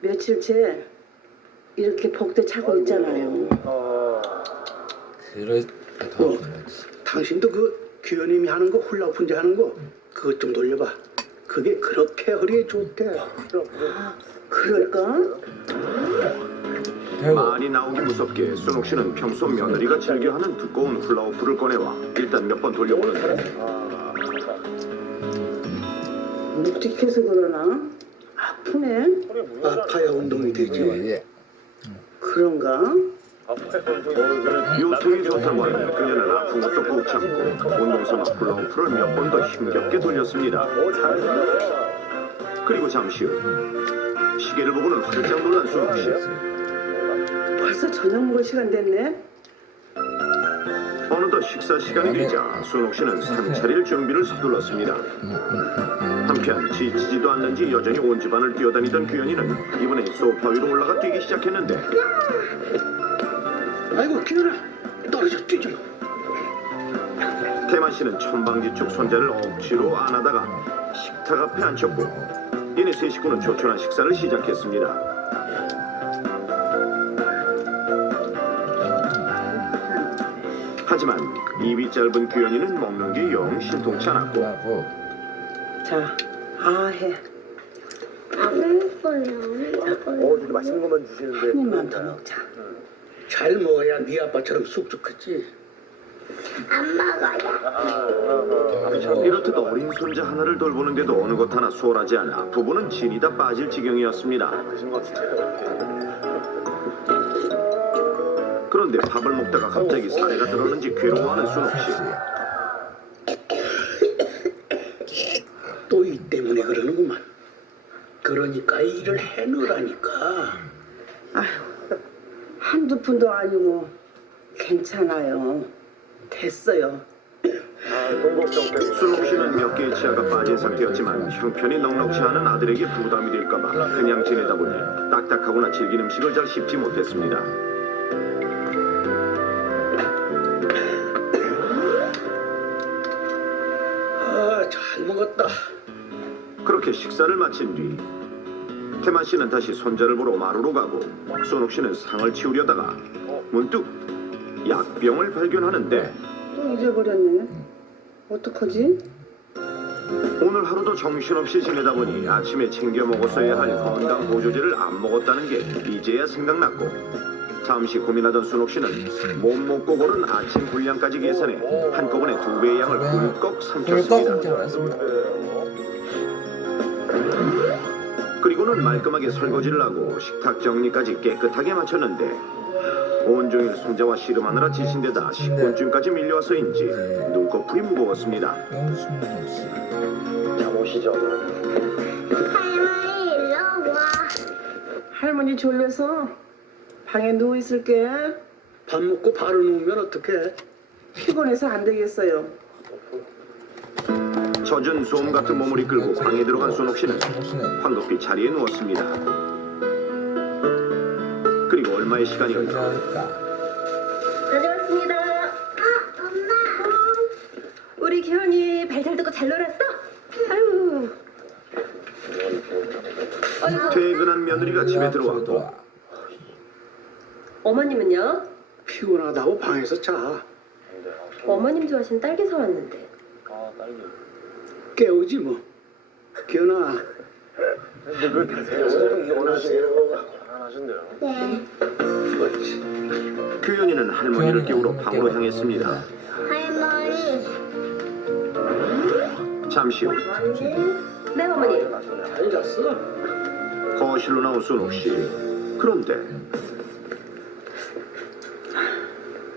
며칠째 이렇게 복대 차고 있잖아요. 그래. 당신도 그 규현님이 하는 거 훌라후프인지 하는 거 그것 좀 돌려봐. 그게 그렇게 허리에 좋대. 그럴까? 말이 나오기 무섭게 순옥 씨는 평소 며느리가 즐겨하는 두꺼운 훌라후프를 꺼내와 일단 몇 번 돌려보는데 묵직해서 그러나? 아프네? 아파야 운동이 되지. 예. 그런가? 요통이 좋다고 하는 그녀는 아픈 것도 꾹 참고 운동삼아 훌라후프를 몇 번 더 힘겹게 돌렸습니다. 그리고 잠시 후 시계를 보고는 활짝 놀란 순옥 씨. 벌써 저녁 먹을 시간 됐네? 어느덧 식사 시간이 되자 순옥 씨는 상차릴 준비를 서둘렀습니다. 한편 지치지도 않는지 여전히 온 집안을 뛰어다니던 규현이는 이번엔 소파 위로 올라가 뛰기 시작했는데 아이고 규현아 떨어져 뛰지 마. 태만 씨는 천방지축 손자를 억지로 안아다가 식탁 앞에 앉혔고 이내 세 식구는 조촐한 식사를 시작했습니다. 하지만 입이 짧은 규현이는 먹는 게 영 신통치 않았고 자, 해. 안 먹어요. 이렇게 맛있는 것만 주시는데 한 입만 더 먹자. 잘 먹어야 네 아빠처럼 쑥쑥하지. 안 먹어요. 이렇듯 어린 손자 하나를 돌보는데도 어느 것 하나 수월하지 않아 부부는 진이 다 빠질 지경이었습니다. 그런데 밥을 먹다가 갑자기 사례가 들었는지 괴로워하는 순옥 씨. 또 이 때문에 그러는구만. 그러니까 일을 해놓으라니까. 아휴, 한두 푼도 아니고 괜찮아요. 됐어요. 순옥 씨는 몇 개의 치아가 빠진 상태였지만 형편이 넉넉치 않은 아들에게 부담이 될까봐 그냥 지내다 보니 딱딱하거나 질긴 음식을 잘 씹지 못했습니다. 잘 먹었다. 그렇게 식사를 마친 뒤 태만 씨는 다시 손자를 보러 마루로 가고 순옥 씨는 상을 치우려다가 문득 약병을 발견하는데 또 잊어버렸네. 어떡하지? 오늘 하루도 정신없이 지내다 보니 아침에 챙겨 먹었어야 할 건강 보조제를 안 먹었다는 게 이제야 생각났고 잠시 고민하던 순옥 씨는 못 먹고 고른 아침 분량까지 계산해 한꺼번에 2배의 양을 꿀꺽 삼켰습니다. 그리고는 말끔하게 설거지를 하고 식탁 정리까지 깨끗하게 마쳤는데 온종일 손자와 씨름하느라 지친 데다 식곤증까지 밀려와서인지 눈꺼풀이 무거웠습니다. 잠오시죠. 할머니 일로 와. 할머니 졸려서 방에 누워 있을게. 밥 먹고 바로 누우면 어떡해? 피곤해서 안 되겠어요. 젖은 솜 같은 몸을 이끌고 방에 들어간 순옥 씨는 황급히 자리에 누웠습니다. 그리고 얼마의 시간이 흘러 다녀왔습니다. 엄마. 우리 기현이 발 잘 듣고 잘 놀았어? 아유. 퇴근한 며느리가 집에 들어왔고 어머님은요? 피곤하다고 방에서 자. 어머님 좋아하시는 딸기 사왔는데. 아 딸기. 깨우지 뭐. 기현아. 근데 왜 계세요? 원하시네요. 잘하신대요. 네. 규현이는 할머니를 깨우러 방으로 향했습니다. 할머니. 잠시 후 네, 어머니. 잘 잤어? 거실로 나온 순옥 씨. 그런데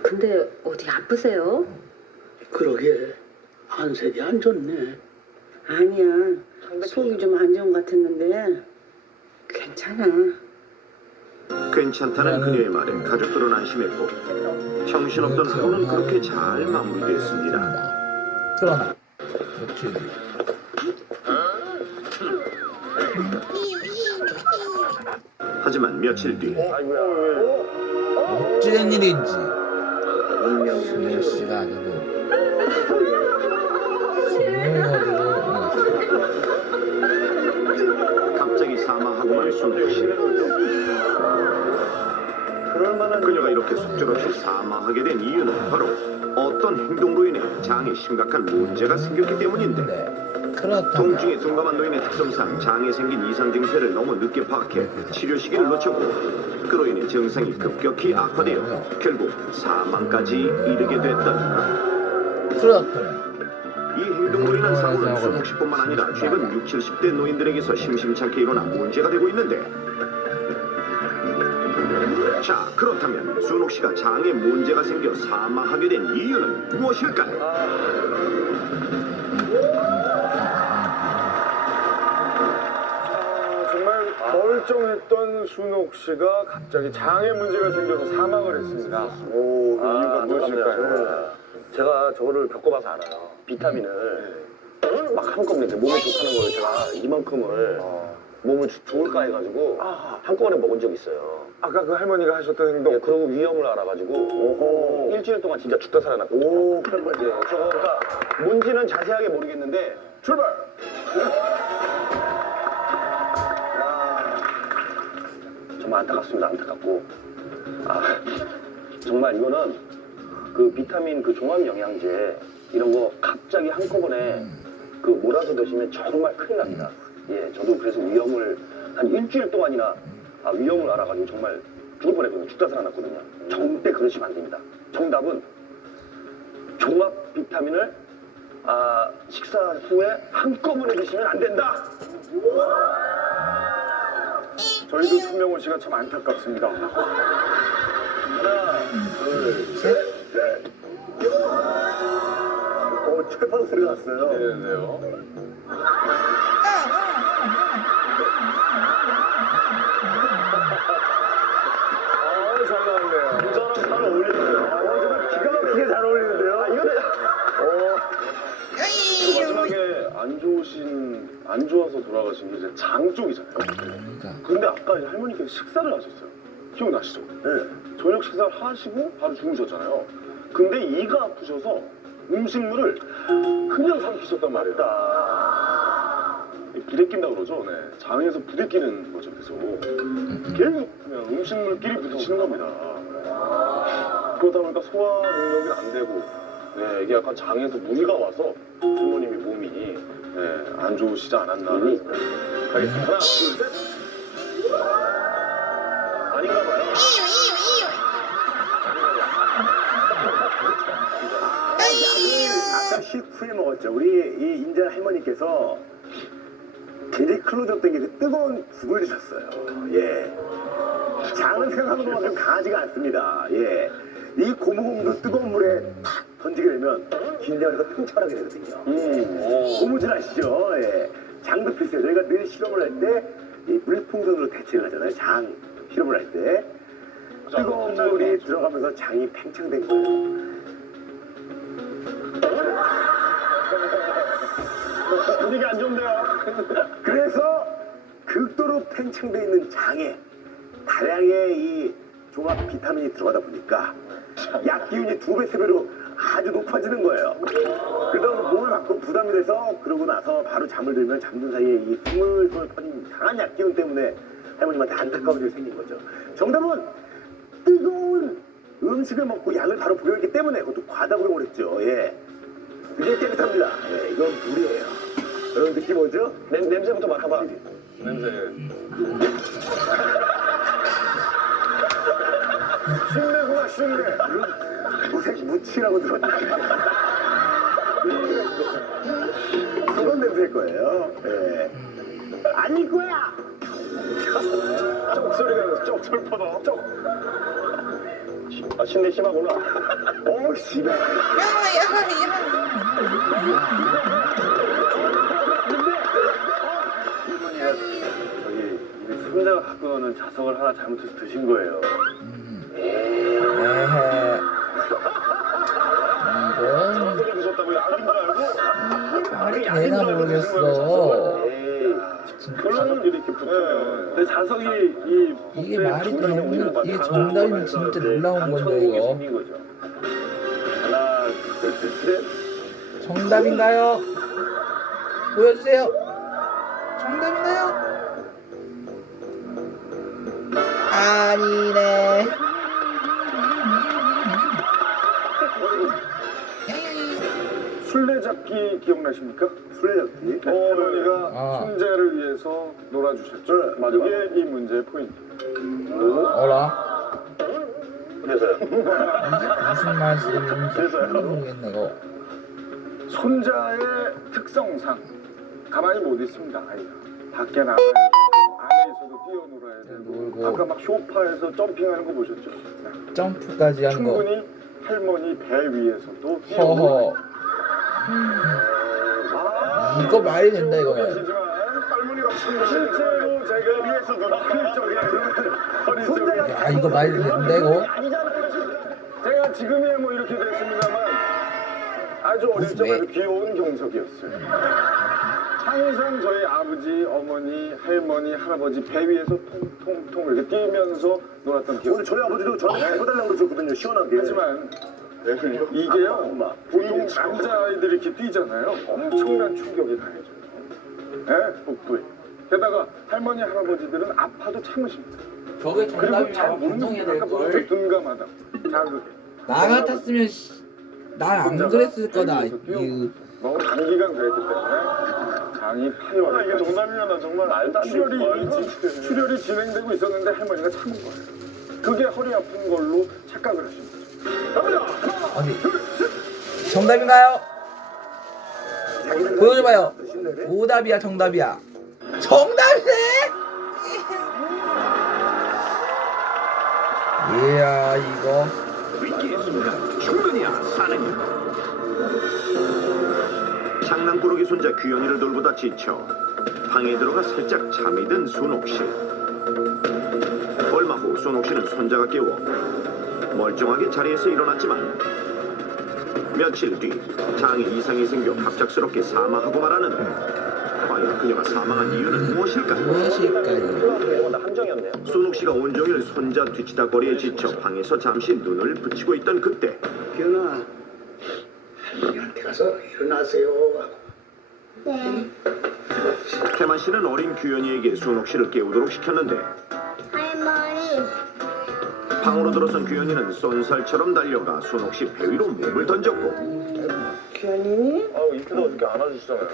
근데 어디 아프세요? 그러게. 안색이 안 좋네. 아니야. 속이 좀 안 좋은 것 같았는데 괜찮아. 괜찮다는 그녀의 말에 가족들은 안심했고 정신없던 하루는 그렇게 잘 마무리됐습니다. 그러나 며칠 뒤 하지만 며칠 뒤 어찌된 일인지 순일 씨가 아니고 순우어디로 만났습니다. 갑자기 사망하고만 순옥 씨. 그녀가 이렇게 속절없이 사망하게 된 이유는 바로 어떤 행동으로 인해 장에 심각한 문제가 생겼기 때문인데 통증이 둔감한 노인의 특성상 장에 생긴 이상 증세를 너무 늦게 파악해 치료 시기를 놓쳤고 그로 인해 증상이 급격히 악화되어 결국 사망까지 이르게 됐던 이 행동으로 인한 사고는 순옥 씨뿐만 아니라 최근 60, 70대 노인들에게서 심심찮게 일어나 문제가 되고 있는데 자, 그렇다면 순옥 씨가 장에 문제가 생겨 사망하게 된 이유는 무엇일까요? 정말 멀쩡했던 순옥 씨가 갑자기 장에 문제가 생겨서 사망을 했습니다. 오, 그 이유가 무엇일까요? 제가 저거를 겪어봐서 알아요. 비타민을 막 한꺼번에 이렇게 몸에 좋다는 걸 제가 이만큼을 몸을 좋을까 해가지고 한꺼번에 먹은 적이 있어요. 아까 그 할머니가 하셨던 행동. 예, 그러고 위험을 알아가지고 일주일 동안 진짜 죽다 살아났거든요. 오, 그런 예, 저거가 뭔지는 자세하게 모르겠는데 출발! 정말 안타깝습니다. 안타깝고 정말 이거는 그 비타민 그 종합 영양제 이런 거 갑자기 한꺼번에 그 몰아서 드시면 정말 큰일 납니다. 예, 저도 그래서 위험을 한 일주일 동안이나 위험을 알아가지고 정말 죽을 뻔했거든요. 죽다 살아났거든요. 절대 그러시면 안 됩니다. 정답은 종합 비타민을 식사 후에 한꺼번에 드시면 안 된다. 저희도 손명호 씨가 참 안타깝습니다. 하나, 둘, 셋. 철판 소리가 났어요. 네네요. 잘 나왔네요. 저랑 잘 어울리는데요. 정말 기가 막히게 잘 어울리는데요. 이거는 마지막에 안 좋아서 돌아가신 게 이제 장 쪽이잖아요. 근데 아까 이제 할머니께서 식사를 하셨어요. 기억나시죠? 네. 저녁 식사를 하시고 바로 주무셨잖아요. 근데 이가 아프셔서 음식물을 그냥 삼키셨단 말이에요. 부대낀다 그러죠. 네. 장에서 부대끼는 거죠. 계속 그냥 음식물끼리 부딪히는 겁니다. 그러다 보니까 소화 능력이 안 되고 이게 약간 장에서 무리가 와서 부모님이 몸이 안 좋으시지 않았나 하겠습니다. 하나, 둘, 셋. 아닌가 봐요. 아까 식후에 먹었죠. 우리 이 인자 할머니께서 굉장히 클로즈업 된 게 뜨거운 국을 드셨어요. 예. 장은 생각하는 것만큼 강하지가 않습니다. 예. 이 고무공도 뜨거운 물에 탁 던지게 되면 긴장해서 팽창하게 되거든요. 고무줄 아시죠? 예. 장도 비슷해요. 저희가 늘 실험을 할 때 이 물풍선으로 대체를 하잖아요. 장 실험을 할 때. 뜨거운 물이 들어가면서 장이 팽창된 거예요. 분위기 안 좋은데요? 그래서 극도로 팽창되어 있는 장에 다량의 이 종합 비타민이 들어가다 보니까 약 기운이 2배, 3배로 아주 높아지는 거예요. 그러다 몸을 받고 부담이 돼서 그러고 나서 바로 잠을 들면 잠든 사이에 이 스물스물 퍼진 강한 약 기운 때문에 할머님한테 안타까운 일이 생긴 거죠. 정답은 뜨거운 음식을 먹고 양을 바로 복용했기 때문에 그것도 과다 복용을 했죠. 예. 그게 깨끗합니다. 예, 이건 물이에요. 여러분 느낌 오죠? 냄새부터 맡아봐. 냄새. 쉰내구나, 쉰내. 무색 무치라고 들었는데. 그런 냄새일 거예요. 예. 아닐 거야! 쩍 소리가 나서 쩍 슬퍼도 쩍. 아 신내 심하구나. 오 씨발. 저기 이미 손자가 갖고 노는 자석을 하나 잘못해서 드신 거예요. 에헤. 이건 자석을 드셨다고요? 아닌 줄 알고? 말이 되나 모르겠어. 그러면 이렇게 붙으면. 근데 자석이 이 이게 말이 되는 이게 정답이면 진짜 놀라운 건데 이거. 생긴 거죠. 하나, 둘, 셋. 정답인가요? 보여주세요. 정답인가요? 아니네. 술래잡기 기억나십니까? 술래잡기? 어머니가 손자를 위해서 놀아주셨죠. 네, 맞아. 이게 이 문제의 포인트. 어라? 그래서요. 무슨 말씀인지 모르겠네 이거. 손자의 특성상 가만히 못 있습니다. 아이가 밖에 나가야 되고 안에서도 뛰어놀아야 되고 아까 막 쇼파에서 점핑하는 거 보셨죠? 점프까지 한 거. 충분히 할머니 배 위에서도 허허. 이거 말이 된다 이거는. 실제로 제가 위에서도 허리 쪽에 야 이거 말이 된다 이거. 제가 지금이야 뭐 이렇게 됐습니다만 아주 어릴 적 아주 귀여운 경석이었어요. 항상 저희 아버지, 어머니, 할머니, 할아버지 배 위에서 통통통 이렇게 뛰면서 놀았던 기억. 오늘 저희 아버지도 저한테 해달라고 그러셨거든요. 시원하게. 하지만 이게요, 보통 남자아이들이 이렇게 뛰잖아요. 엄청난 충격이 가해져요. 네, 복부에. 게다가 할머니, 할아버지들은 아파도 참으십니다. 저게 그리고 잘 모르는 정답이라고 아까 보셨죠? 둔감하다. 자극에. 나 같았으면 난 안 그랬을 거다. 너무 단기간 그랬기 때문에 장이 파열해. 이게 정답이면 나 정말 말도 안 돼. 출혈이 진행되고 있었는데 할머니가 참은 거예요. 그게 허리 아픈 걸로 착각을 하신 거죠. 어디? 정답인가요? 보여줘봐요. 오답이야 정답이야. 정답이네. 이야 이거. 위기의 순간 충분히야 사는 장난꾸러기 손자 규현이를 돌보다 지쳐 방에 들어가 살짝 잠이 든 순옥씨. 얼마 후 순옥씨는 손자가 깨워 멀쩡하게 자리에서 일어났지만 며칠 뒤 장에 이상이 생겨 갑작스럽게 사망하고 말하는데 과연 그녀가 사망한 이유는 무엇일까요? 순옥씨가 온종일 손자 뒤치다거리에 지쳐 방에서 잠시 눈을 붙이고 있던 그때 기현아, 할머니한테 가서 일어나세요. 네. 태만 씨는 어린 규현이에게 순옥 씨를 깨우도록 시켰는데 할머니. 방으로 들어선 규현이는 쏜살처럼 달려가 순옥 씨 배 위로 몸을 던졌고 규현이? 아우 이쁘다 어떻게 안아주시잖아요.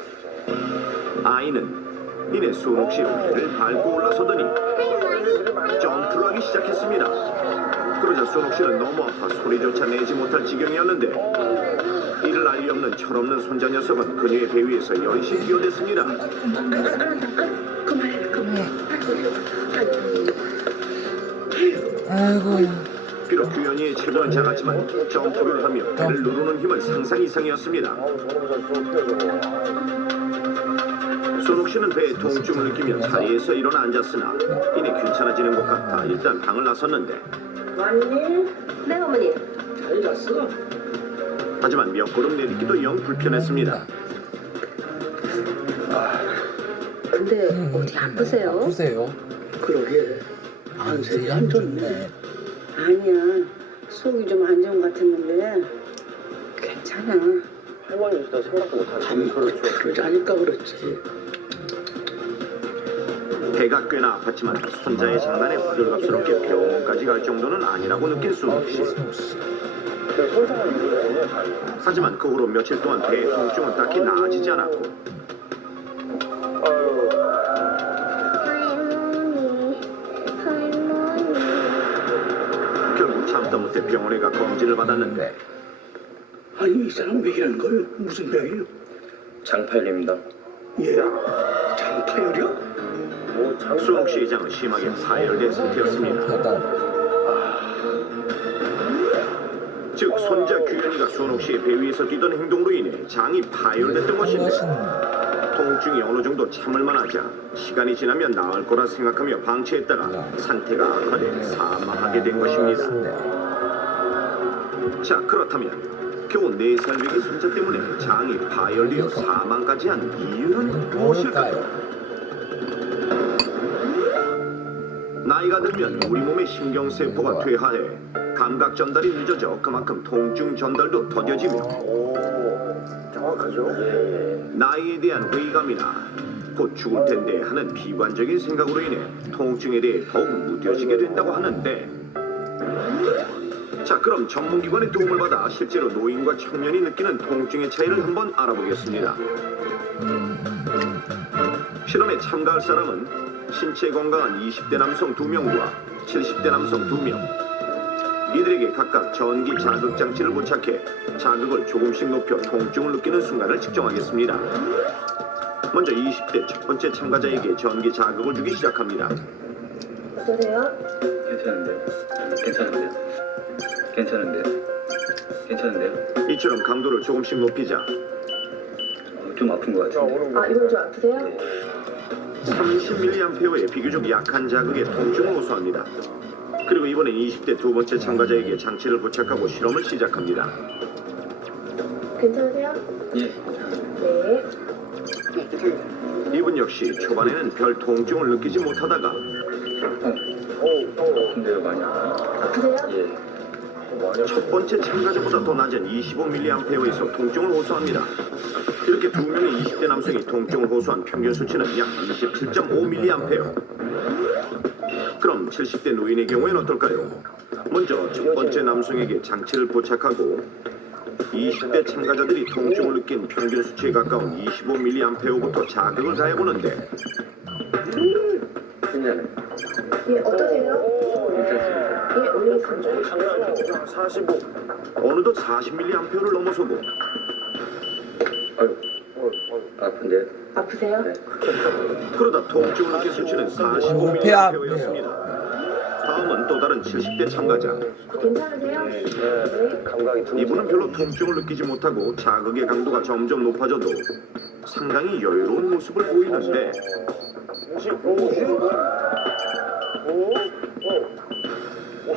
아이는 이내 순옥 씨의 배를 밟고 올라서더니 점프를 하기 시작했습니다. 그러자 순옥 씨는 너무 아파 소리조차 내지 못할 지경이었는데 이를 알 리 없는 철없는 손자 녀석은 그녀의 배 위에서 연신 뛰어댔습니다. 아이고. 비록 규현이의 체구는 작았지만 점프를 하며 배를 누르는 힘은 상상 이상이었습니다. 손옥 씨는 배에 통증을 느끼며 자리에서 일어나 앉았으나 이내 괜찮아지는 것 같아 일단 방을 나섰는데 왔니? 네 어머니. 잘 잤어? 하지만 몇 걸음 내딛기도 영 불편했습니다. 근데 어디 아프세요? 아프세요? 그러게 안색이 안 좋네. 아니야. 속이 좀 안 좋은 것 같았는데 괜찮아. 할머니 진짜 생각도 못하는. 그러자니까 그렇지. 배가 꽤나 아팠지만 손자의 장난에 호들갑스럽게 병원까지 갈 정도는 아니라고 느낀 순옥 씨. 하지만 그 후로 며칠 동안 배 통증은 딱히 나아지지 않았고 결국 참다 못해 병원에 가 검진을 받았는데 아니 이 사람 왜 이러는 거예요? 무슨 병이에요? 장파열입니다. 예, 장파열이요? 순옥 씨의 장은 심하게 파열된 상태였습니다. 즉 손자 규현이가 순옥 씨의 배 위에서 뛰던 행동으로 인해 장이 파열됐던 것인데 통증이 어느 정도 참을 만하자 시간이 지나면 나을 거라 생각하며 방치했다가 상태가 악화돼 사망하게 된 것입니다. 자 그렇다면 겨우 4살 배기 손자 때문에 장이 파열되어 사망까지 한 이유는 무엇일까요? 나이가 들면 우리 몸의 신경세포가 퇴화해 감각 전달이 늦어져 그만큼 통증 전달도 더뎌지며 정확하죠? 나이에 대한 회의감이나 곧 죽을 텐데 하는 비관적인 생각으로 인해 통증에 대해 더욱 무뎌지게 된다고 하는데 자 그럼 전문기관의 도움을 받아 실제로 노인과 청년이 느끼는 통증의 차이를 한번 알아보겠습니다. 실험에 참가할 사람은 신체 건강한 20대 남성 2명과 70대 남성 2명 이들에게 각각 전기 자극 장치를 부착해 자극을 조금씩 높여 통증을 느끼는 순간을 측정하겠습니다. 먼저 20대 첫 번째 참가자에게 전기 자극을 주기 시작합니다. 어떠세요? 괜찮은데요? 이처럼 강도를 조금씩 높이자 좀 아픈 것 같은데. 아 이건 좀 아프세요? 30mA의 비교적 약한 자극에 통증을 호소합니다. 그리고 이번엔 20대 두 번째 참가자에게 장치를 부착하고 실험을 시작합니다. 괜찮으세요? 예. 네. 이분 역시 초반에는 별 통증을 느끼지 못하다가 아픈데요, 많이. 아프세요? 예. 첫 번째 참가자보다 더 낮은 25mA에서 통증을 호소합니다. 이렇게 두 명의 20대 남성이 통증을 호소한 평균 수치는 약 27.5mA. 그럼 70대 노인의 경우에는 어떨까요? 먼저 첫 번째 남성에게 장치를 부착하고 20대 참가자들이 통증을 느낀 평균 수치에 가까운 25mA부터 자극을 가해보는데 예, 어떠세요? 예, 올리겠습니다. 45. 어느덧 40mA를 넘어서고 아픈데. 아프세요? 네. 그러다 통증을 느낀 수치는 45mA였습니다. 다음은 또 다른 70대 참가자. 괜찮으세요? 네. 이분은 별로 통증을 느끼지 못하고 자극의 강도가 점점 높아져도 상당히 여유로운 모습을 보이는데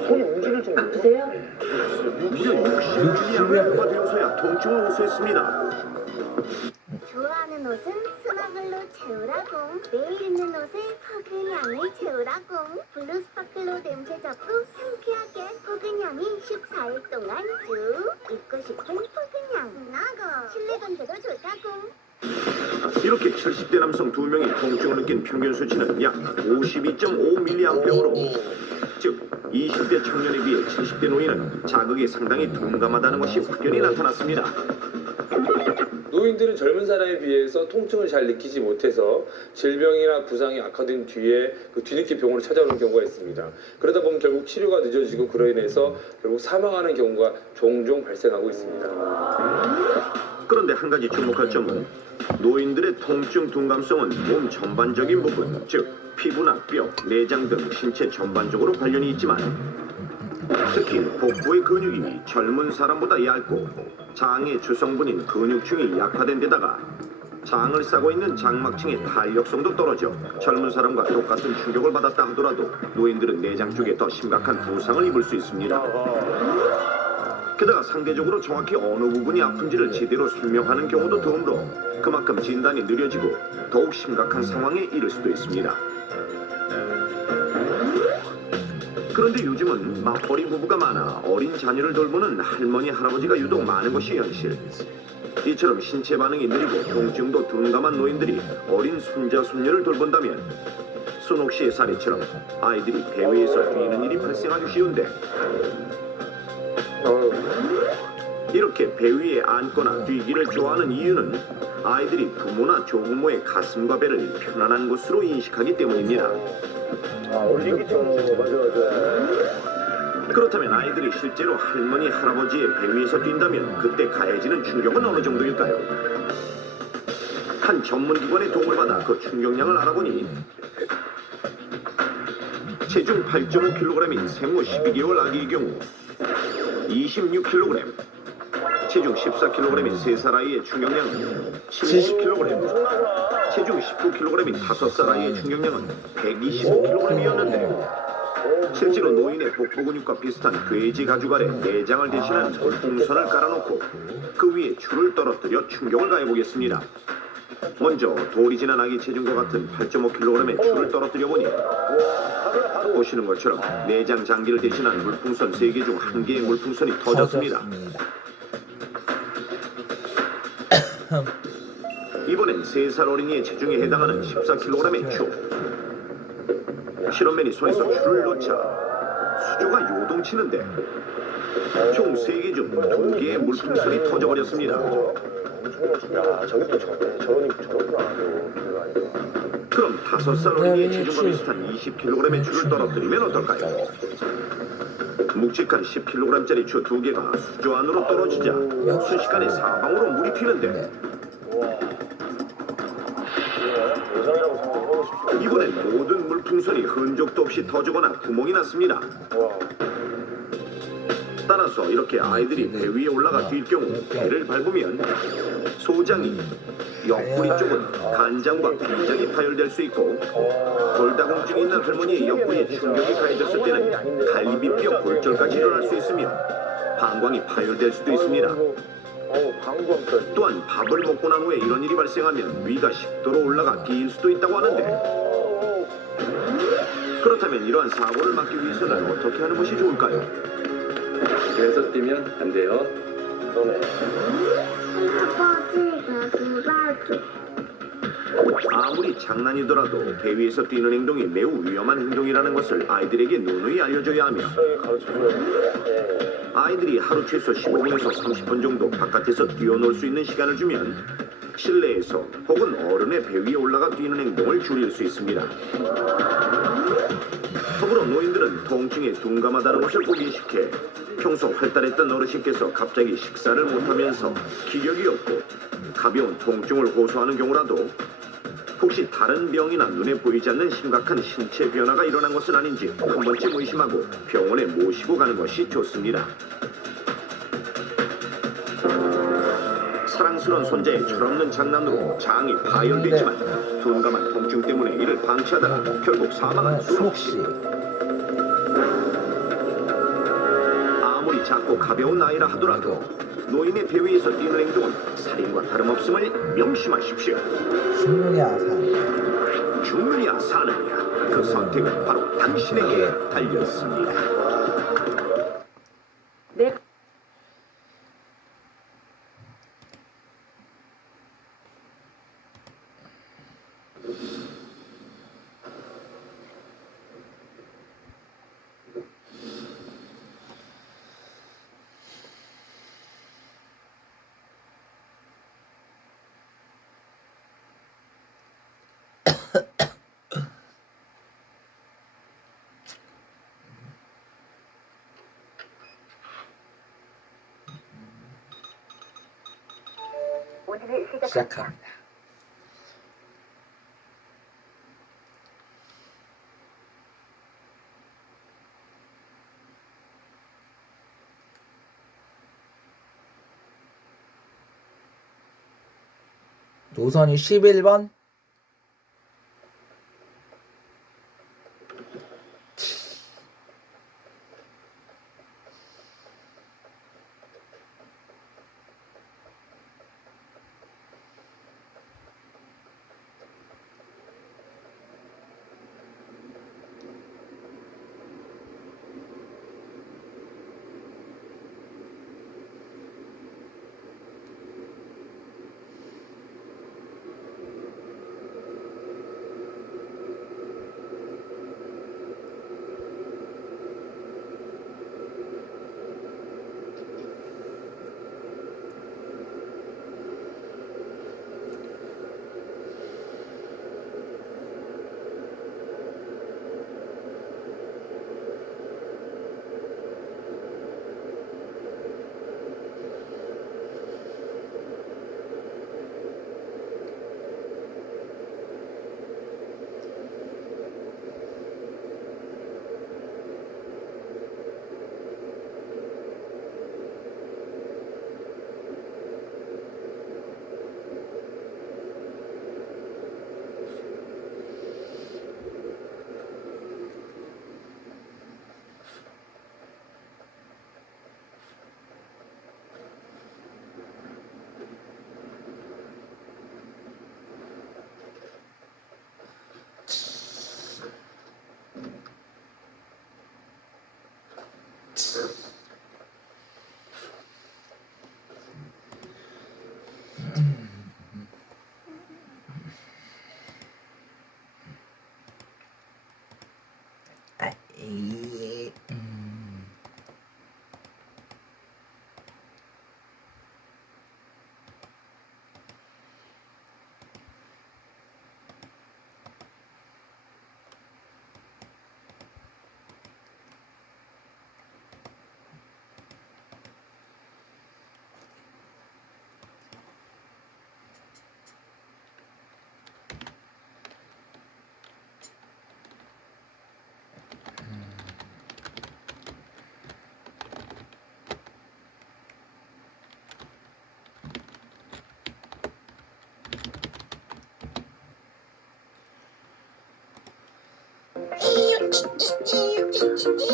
손이 움직일 정도. 아프세요? 무려 60mA가 되어서야 통증을 호소했습니다. 좋아하는 옷은 수납을로 채우라고. 매일 입는 옷에 포근향을 채우라고. 블루 스파클로 냄새 잡고 상쾌하게 포근향이 14일 동안 쭉 입고 싶은 포근향. 나고 실내 건조도 좋다고. 이렇게 70대 남성 2명이 통증을 느낀 평균 수치는 약 52.5mA로 즉 20대 청년에 비해 70대 노인은 자극이 상당히 둔감하다는 것이 확연히 나타났습니다. 노인들은 젊은 사람에 비해서 통증을 잘 느끼지 못해서 질병이나 부상이 악화된 뒤에 그 뒤늦게 병원을 찾아오는 경우가 있습니다. 그러다 보면 결국 치료가 늦어지고 그로 인해서 결국 사망하는 경우가 종종 발생하고 있습니다. 그런데 한 가지 주목할 점은 노인들의 통증 둔감성은 몸 전반적인 부분, 즉 피부나 뼈, 내장 등 신체 전반적으로 관련이 있지만 특히 복부의 근육이 젊은 사람보다 얇고 장의 주성분인 근육층이 약화된 데다가 장을 싸고 있는 장막층의 탄력성도 떨어져 젊은 사람과 똑같은 충격을 받았다 하더라도 노인들은 내장 쪽에 더 심각한 부상을 입을 수 있습니다. 게다가 상대적으로 정확히 어느 부분이 아픈지를 제대로 설명하는 경우도 드물어 그만큼 진단이 느려지고 더욱 심각한 상황에 이를 수도 있습니다. 그런데 요즘은 맞벌이 부부가 많아 어린 자녀를 돌보는 할머니, 할아버지가 유독 많은 것이 현실. 이처럼 신체 반응이 느리고 통증도 둔감한 노인들이 어린 손자, 손녀를 돌본다면 손옥 씨의 사례처럼 아이들이 배 위에서 뛰는 일이 발생하기 쉬운데 이렇게 배 위에 앉거나 뛰기를 좋아하는 이유는 아이들이 부모나 조부모의 가슴과 배를 편안한 곳으로 인식하기 때문입니다. 그렇다면 아이들이 실제로 할머니, 할아버지의 배 위에서 뛴다면 그때 가해지는 충격은 어느 정도일까요? 한 전문기관의 도움을 받아 그 충격량을 알아보니 체중 8.5kg인 생후 12개월 아기의 경우 26kg, 체중 14kg인 3살 아이의 충격량은 70kg, 체중 19kg인 5살 아이의 충격량은 125kg이었는데 실제로 노인의 복부 근육과 비슷한 돼지 가죽 아래 내장을 대신한 물풍선을 깔아놓고 그 위에 줄을 떨어뜨려 충격을 가해보겠습니다. 먼저 돌이 지난 아기 체중과 같은 8.5kg의 줄을 떨어뜨려 보니 보시는 것처럼 내장 장기를 대신한 물풍선 3개 중 1개의 물풍선이 터졌습니다. 이번엔 3살 어린이의 체중에 해당하는 14kg의 추. 실험맨이 손에서 줄을 놓자 수조가 요동치는데 총 3개 중 2개의 물풍선이 터져버렸습니다. 그럼 5살 어린이의 체중과 비슷한 20kg의 추를 떨어뜨리면 어떨까요? 묵직한 10kg짜리 추 2개가 수조 안으로 떨어지자 순식간에 사방으로 물이 튀는데 이번엔 모든 물풍선이 흔적도 없이 터지거나 구멍이 났습니다. 따라서 이렇게 아이들이 배 위에 올라가 뛸 경우 배를 밟으면 소장이, 옆구리 쪽은 간장과 비장이 파열될 수 있고 골다공증이 있는 할머니의 옆구리에 충격이 가해졌을 때는 갈비뼈 골절까지 일어날 수 있으며 방광이 파열될 수도 있습니다. 또한 밥을 먹고 난 후에 이런 일이 발생하면 위가 10도로 올라가 끼일 수도 있다고 하는데 그렇다면 이러한 사고를 막기 위해서는 어떻게 하는 것이 좋을까요? 배에서 뛰면 안 돼요. 아무리 장난이더라도 배 위에서 뛰는 행동이 매우 위험한 행동이라는 것을 아이들에게 누누이 알려줘야 하며 아이들이 하루 최소 15분에서 30분 정도 바깥에서 뛰어놀 수 있는 시간을 주면 실내에서 혹은 어른의 배 위에 올라가 뛰는 행동을 줄일 수 있습니다. 더불어 노인들은 통증에 둔감하다는 것을 고민시켜 평소 활달했던 어르신께서 갑자기 식사를 못하면서 기력이 없고 가벼운 통증을 호소하는 경우라도 혹시 다른 병이나 눈에 보이지 않는 심각한 신체 변화가 일어난 것은 아닌지 한 번쯤 의심하고 병원에 모시고 가는 것이 좋습니다. 사랑스러운 손자의 철없는 장난으로 장이 파열되지만 둔감한 통증 때문에 이를 방치하다가 결국 사망한 수록씨. 아무리 작고 가벼운 아이라 하더라도 노인의 배 위에서 뛰는 행동은 살인과 다름없음을 명심하십시오. 죽느냐 사느냐 죽느냐 사느냐 그 선택은 바로 당신에게 달렸습니다. 네. 시작합니다. 노선이 11번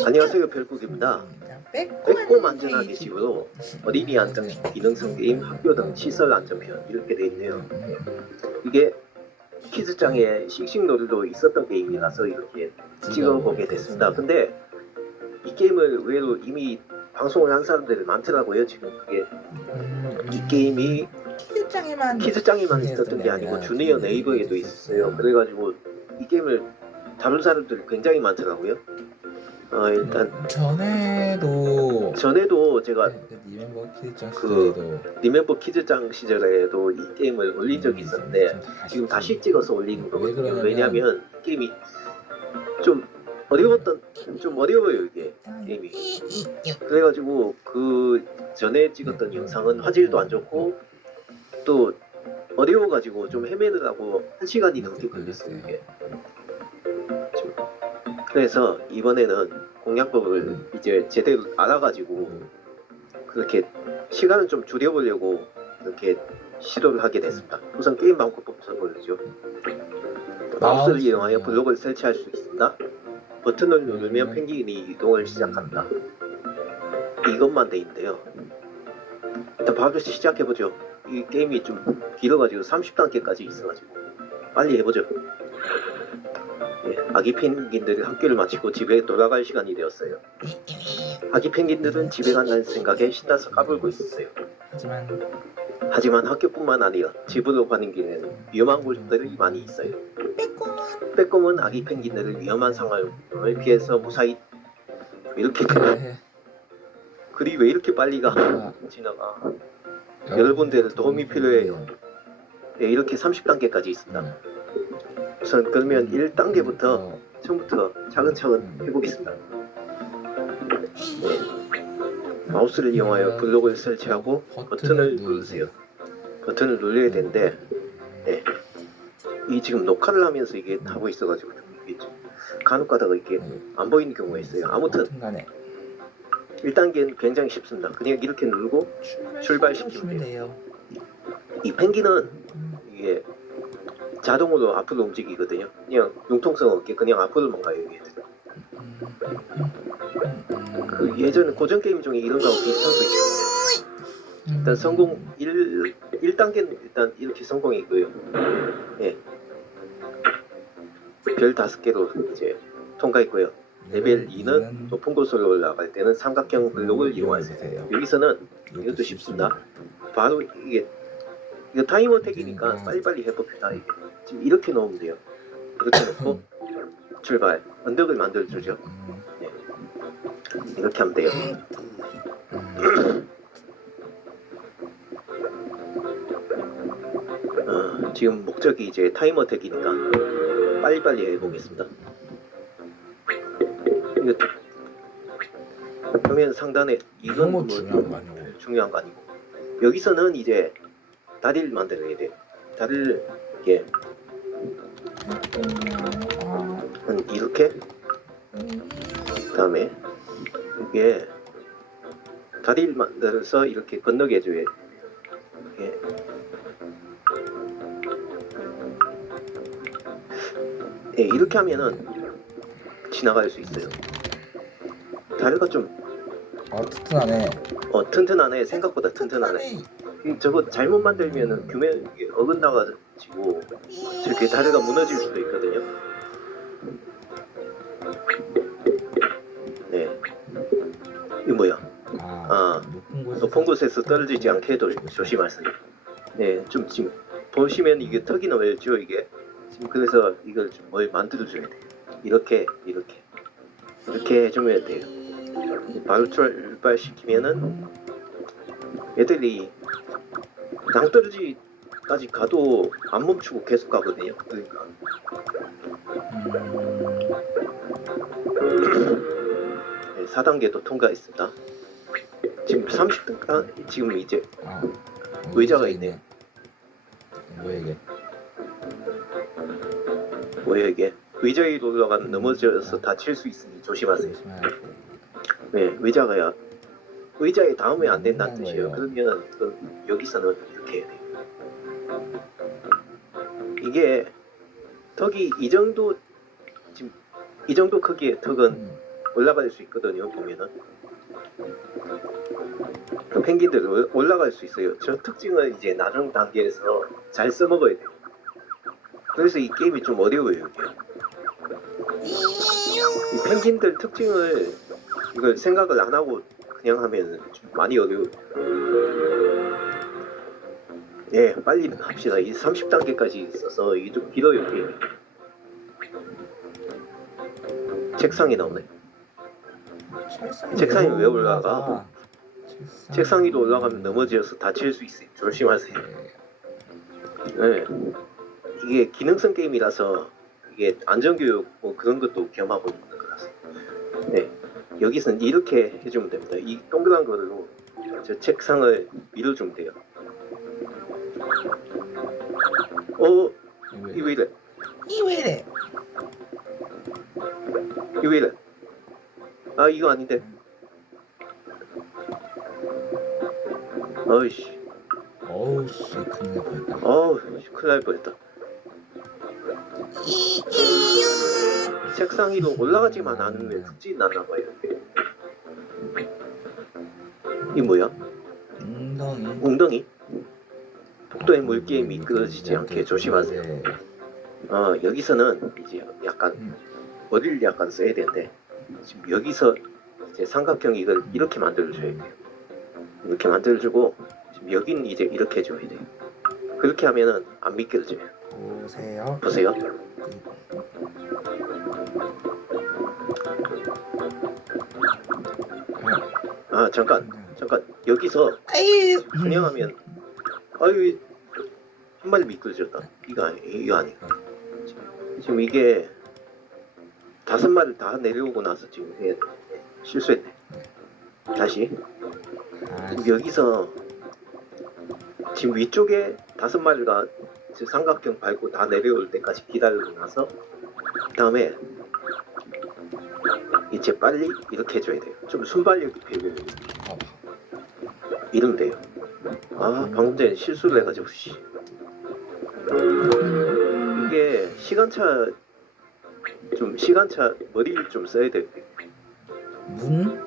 안녕하세요, 별국입니다. 빼꼼 안전하게 집으로 어린이 안전식 기능성 게임 학교 등 시설 안전편 이렇게 돼 있네요. 이게 키즈장에 씩씩놀이도 있었던 게임이라서 이렇게 찍어보게 됐습니다. 근데 이 게임을 의외로 이미 방송을 한 사람들이 많더라고요. 지금 그게 이 게임이 키즈장에만 있었던 게 아니고 주니어 네이버에도 있었어요. 그래가지고 이 게임을 다룬 사람들이 굉장히 많더라고요. 일단 전에도 제가 리멤버 키즈장 시절에도 이 게임을 올린 적이 있었는데 지금 다시 찍어서 올리는 거거든요. 왜냐면 이 게임이 좀 어려워요 이게 게임이. 그래가지고 그 전에 찍었던 영상은 화질도 안 좋고 또 어려워가지고 좀 헤매느라고 1시간이 넘게 걸렸어요 이게. 그래서 이번에는 공략법을 이제 제대로 알아가지고 그렇게 시간을 좀 줄여보려고 이렇게 시도를 하게 됐습니다. 우선 게임 방법부터 보여주죠. 마우스를 이용하여 블록을 설치할 수 있습니다. 버튼을 누르면 펭귄이 이동을 시작합니다. 이것만 돼 있는데요. 일단 바로 시작해보죠. 이 게임이 좀 길어가지고 30단계까지 있어가지고 빨리 해보죠. 예, 아기 펭귄들이 학교를 마치고 집에 돌아갈 시간이 되었어요. 아기 펭귄들은 집에 간다는 생각에 신나서 까불고 있었어요. 하지만 학교뿐만 아니라 집으로 가는 길에는 위험한 곳들이 많이 있어요. 빼꼼은 아기 펭귄들을 위험한 상황을 피해서 무사히 이렇게 되면 글이 왜 이렇게 빨리 지나가. 여러분들 도움이 필요해요. 네, 이렇게 30단계까지 있습니다. 우선 그러면 1단계부터 처음부터 차근차근 해보겠습니다. 네. 마우스를 이용하여 블록을 설치하고 버튼을 누르세요. 버튼을 눌러야 되는데 네. 이 지금 녹화를 하면서 이게 하고 있어가지고 이게 간혹 가다가 이렇게 안 보이는 경우가 있어요. 아무튼 1단계는 굉장히 쉽습니다. 그냥 이렇게 누르고 출발시키면 돼요. 이 펭귄은 이게 자동으로 앞으로 움직이거든요. 그냥 융통성 없게 그냥 앞으로만 가요. 그 예전에 고전 게임 중에 이런 거하고 비슷한 거 있었는데 일단 성공 1단계는 일단 이렇게 성공이고요. 예. 별 5개로 이제 통과했고요. 레벨 2는 높은 곳으로 올라갈 때는 삼각형 블록을 이용하세요. 여기서는 이것도 쉽습니다. 바로 이게 이거 타이머 택이니까 빨리빨리 해봅시다. 이게. 지금 이렇게 놓으면 돼요. 이렇게 놓고 출발. 언덕을 만들어주죠. 네. 이렇게 하면 돼요. 지금 목적이 이제 타이머 택이니까 빨리빨리 해보겠습니다. 이거 그러면 상단에 이건 뭐 중요한 거 아니고 여기서는 이제 다리를 만들어야 돼요. 다리를 이렇게 이렇게 그다음에 이게 다리를 만들어서 이렇게 건너게 해줘야 돼요. 예, 이렇게 하면은 지나갈 수 있어요. 다리가 좀 튼튼하네. 튼튼하네. 생각보다 튼튼하네. 저거 잘못 만들면은 규명이 어긋나가지고 저렇게 다리가 무너질 수도 있거든요. 네. 이거 뭐야? 높은 곳에서 떨어지지 않게 조심하세요. 네, 좀 지금 보시면 이게 턱이 넓죠, 이게. 지금 그래서 이걸 좀 뭘 만들어줘야 돼요. 이렇게 해주면 돼요. 바로 출발시키면은 애들이 낭떠러지까지 가도 안 멈추고 계속 가거든요. 그러니까 네, 4단계도 통과했습니다. 지금 30단계 지금 이제 의자가 있네요. 뭐야 이게? 의자 위로 올라가면 넘어져서 다칠 수 있으니 조심하세요. 네, 의자가야 의자에 닿으면 안 된다는 뜻이에요. 그러면 여기서는 이렇게 해야 돼요. 이게 턱이 이 정도 지금 이 정도 크기의 턱은 올라갈 수 있거든요. 보면은 그 펭귄들 올라갈 수 있어요. 저 특징을 이제 나중 단계에서 잘 써먹어야 돼요. 그래서 이 게임이 좀 어려워요. 이 펭귄들 특징을 이걸 생각을 안 하고 그냥 하면 좀 많이 어려워요. 예, 빨리 합시다. 이 30단계까지 있어서 이게 좀 길어요. 게임이. 책상이 나오네. 책상이 왜 올라가? 책상 위로 올라가면 넘어져서 다칠 수 있어요. 조심하세요. 네. 이게 기능성 게임이라서 이게 안전교육 뭐 그런 것도 겸하고 있는 거라서. 네. 여기서는 이렇게 해주면 됩니다. 이 동그란 거로 저 책상을 밀어주면 돼요. 이 왜 이래? 이 왜 이래? 아, 이거 아닌데. 어이씨. 어우씨, 큰일 날 뻔했다. 큰일 날 뻔했다. 책상 위로 올라가지만 않으면 훅지 났나봐요. 이 뭐야? 웅덩이? 복도에 물게임이 미끄러지지 않게 조심하세요. 여기서는 이제 약간 머리를 약간 써야 되는데 지금 여기서 이제 삼각형 이걸 이렇게 만들어줘야 돼요. 이렇게 만들어주고 지금 여기는 이제 이렇게 해줘야 돼요. 그렇게 하면은 안 미끄러져요. 보세요. 잠깐 여기서 그냥 하면 아유 한 마리 미끄러졌다. 이거 아니야. 지금 이게 5마리 다 내려오고 나서 지금 해야 돼. 실수했네. 다시. 지금 여기서 지금 위쪽에 5마리가 삼각형 밟고 다 내려올 때까지 기다리고 나서 그 다음에 이제 빨리 이렇게 해줘야 돼요. 좀 순발력이 필요해요. 이러면 돼요. 방금 전에 실수를 해가지고 이게 시간차 머리를 좀 써야 돼요. 문?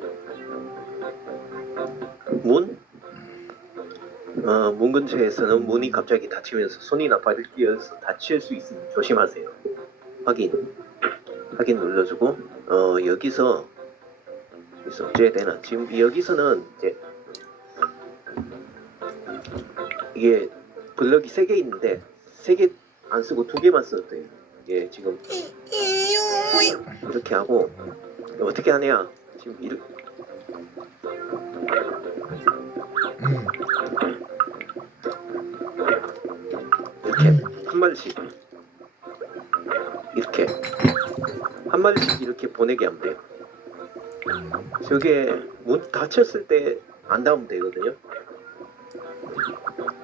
문 근처에서는 문이 갑자기 닫히면서 손이나 발을 끼어서 다칠 수 있으니 조심하세요. 확인 눌러주고 여기서 어째야 되나? 지금 여기서는 이제 이게 블럭이 3개 있는데 3개 안 쓰고 2개만 써도 돼요. 이게 지금 이렇게 하고 어떻게 하냐? 지금 이렇게 한 마리씩 이렇게 한 마리씩 이렇게 보내게 하면 돼요. 저게 문 닫혔을 때 안 닿으면 되거든요.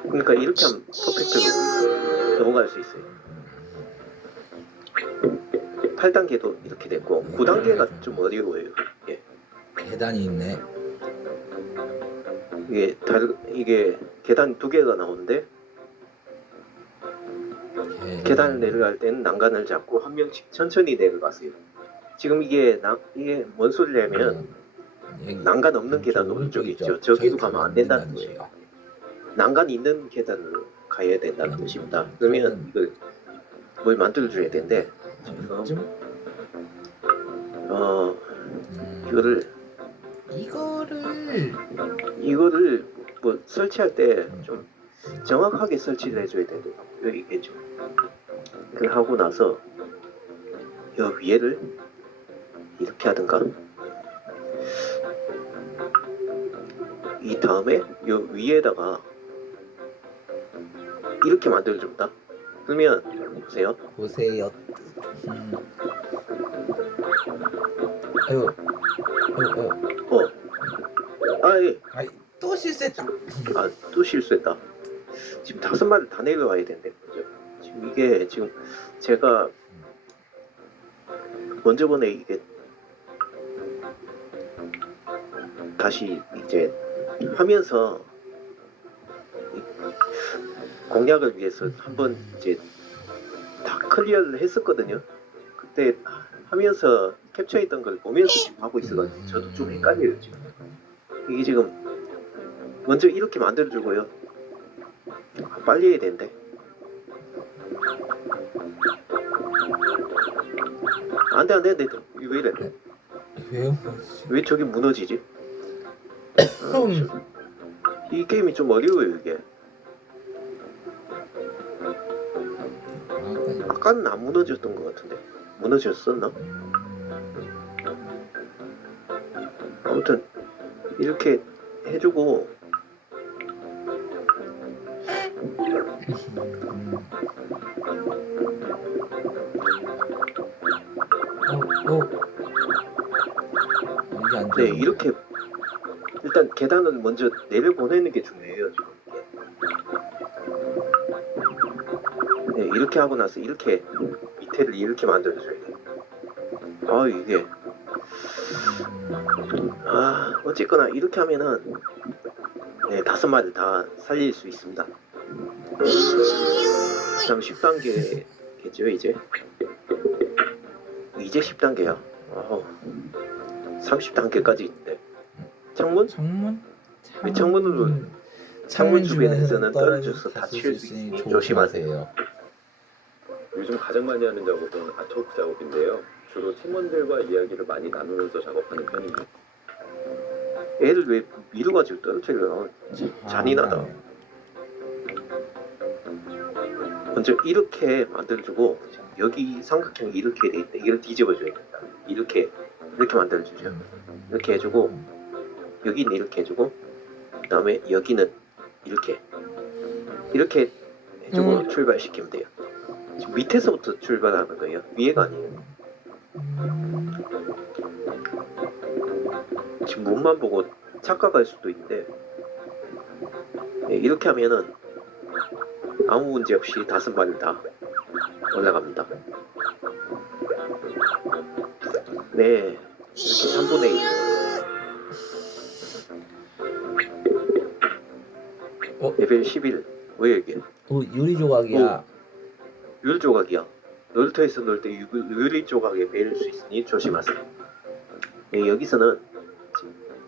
그러니까 이렇게 하면 퍼펙트로 넘어갈 수 있어요. 8단계도 이렇게 됐고 9단계가 좀 어려워요. 계단이 있네. 이게 계단 2개가 나오는데 계단을 내려갈 때는 난간을 잡고 한 명씩 천천히 내려가세요. 지금 이게 뭔 소리냐면 난간 없는 계단 오른쪽에 있죠. 저기로 가면 안 된다는 거예요. 난간 있는 계단으로 가야 된다는 뜻입니다. 그러면 이걸 뭘 만들어줘야 되는데 이거를 뭐 설치할 때 좀 정확하게 설치를 해줘야 되더라고요. 이게 좀 그걸 하고 나서 이 위에를 이렇게 하든가 이 다음에 이 위에다가 이렇게 만들어줍니다. 그러면 보세요. 또 실수했다. 또 실수했다. 지금 5마리 다 내려와야 되는데 지금 이게 지금 제가 먼저 번에 이게 다시 이제 하면서 공략을 위해서 한번 이제 다 클리어를 했었거든요. 그때 하면서 캡처했던 걸 보면서 지금 하고 있어가지고 저도 좀 헷갈려요 지금. 이게 지금 먼저 이렇게 만들어주고요. 빨리 해야 되는데. 안돼 안돼 안돼. 왜 이래? 왜요? 왜 저기 무너지지? 이 게임이 좀 어려워요 이게. 아까는 안 무너졌던 것 같은데 무너졌었나? 아무튼 이렇게 해주고 네 이렇게 일단 계단을 먼저 내려보내는 게 중요해요 지금. 네 이렇게 하고 나서 이렇게 밑에를 이렇게 만들어줘야 돼요. 아 이게 어쨌거나 이렇게 하면은 네, 5마리를 다 살릴 수 있습니다. 그 다음 10단계겠죠 이제 10단계야. 30단계까지 있대. 창문? 창문 주변에서는 떨어져서 다칠 수 있으니 조심하세요. 요즘 가장 많이 하는 작업은 아트워크 작업인데요. 주로 팀원들과 이야기를 많이 나누면서 작업하는 편입니다. 애를 왜 밀어가지고 떨어뜨려요? 잔인하다. 먼저 이렇게 만들어주고 여기 삼각형이 이렇게 돼 있다. 이걸 뒤집어줘야 된다. 이렇게 만들어주죠. 이렇게 해주고 여기는 이렇게 해주고 그 다음에 여기는 이렇게 해주고 출발시키면 돼요. 지금 밑에서부터 출발하는 거예요. 위에가 아니에요. 지금 몸만 보고 착각할 수도 있는데 네, 이렇게 하면은 아무 문제 없이 5마리 다 올라갑니다. 네 이렇게 3분의 1 레벨 11 왜 이게? 유리 조각이야. 유리 조각이야. 놀이터에서 놀 때 유리 조각에 매일 수 있으니 조심하세요. 네, 여기서는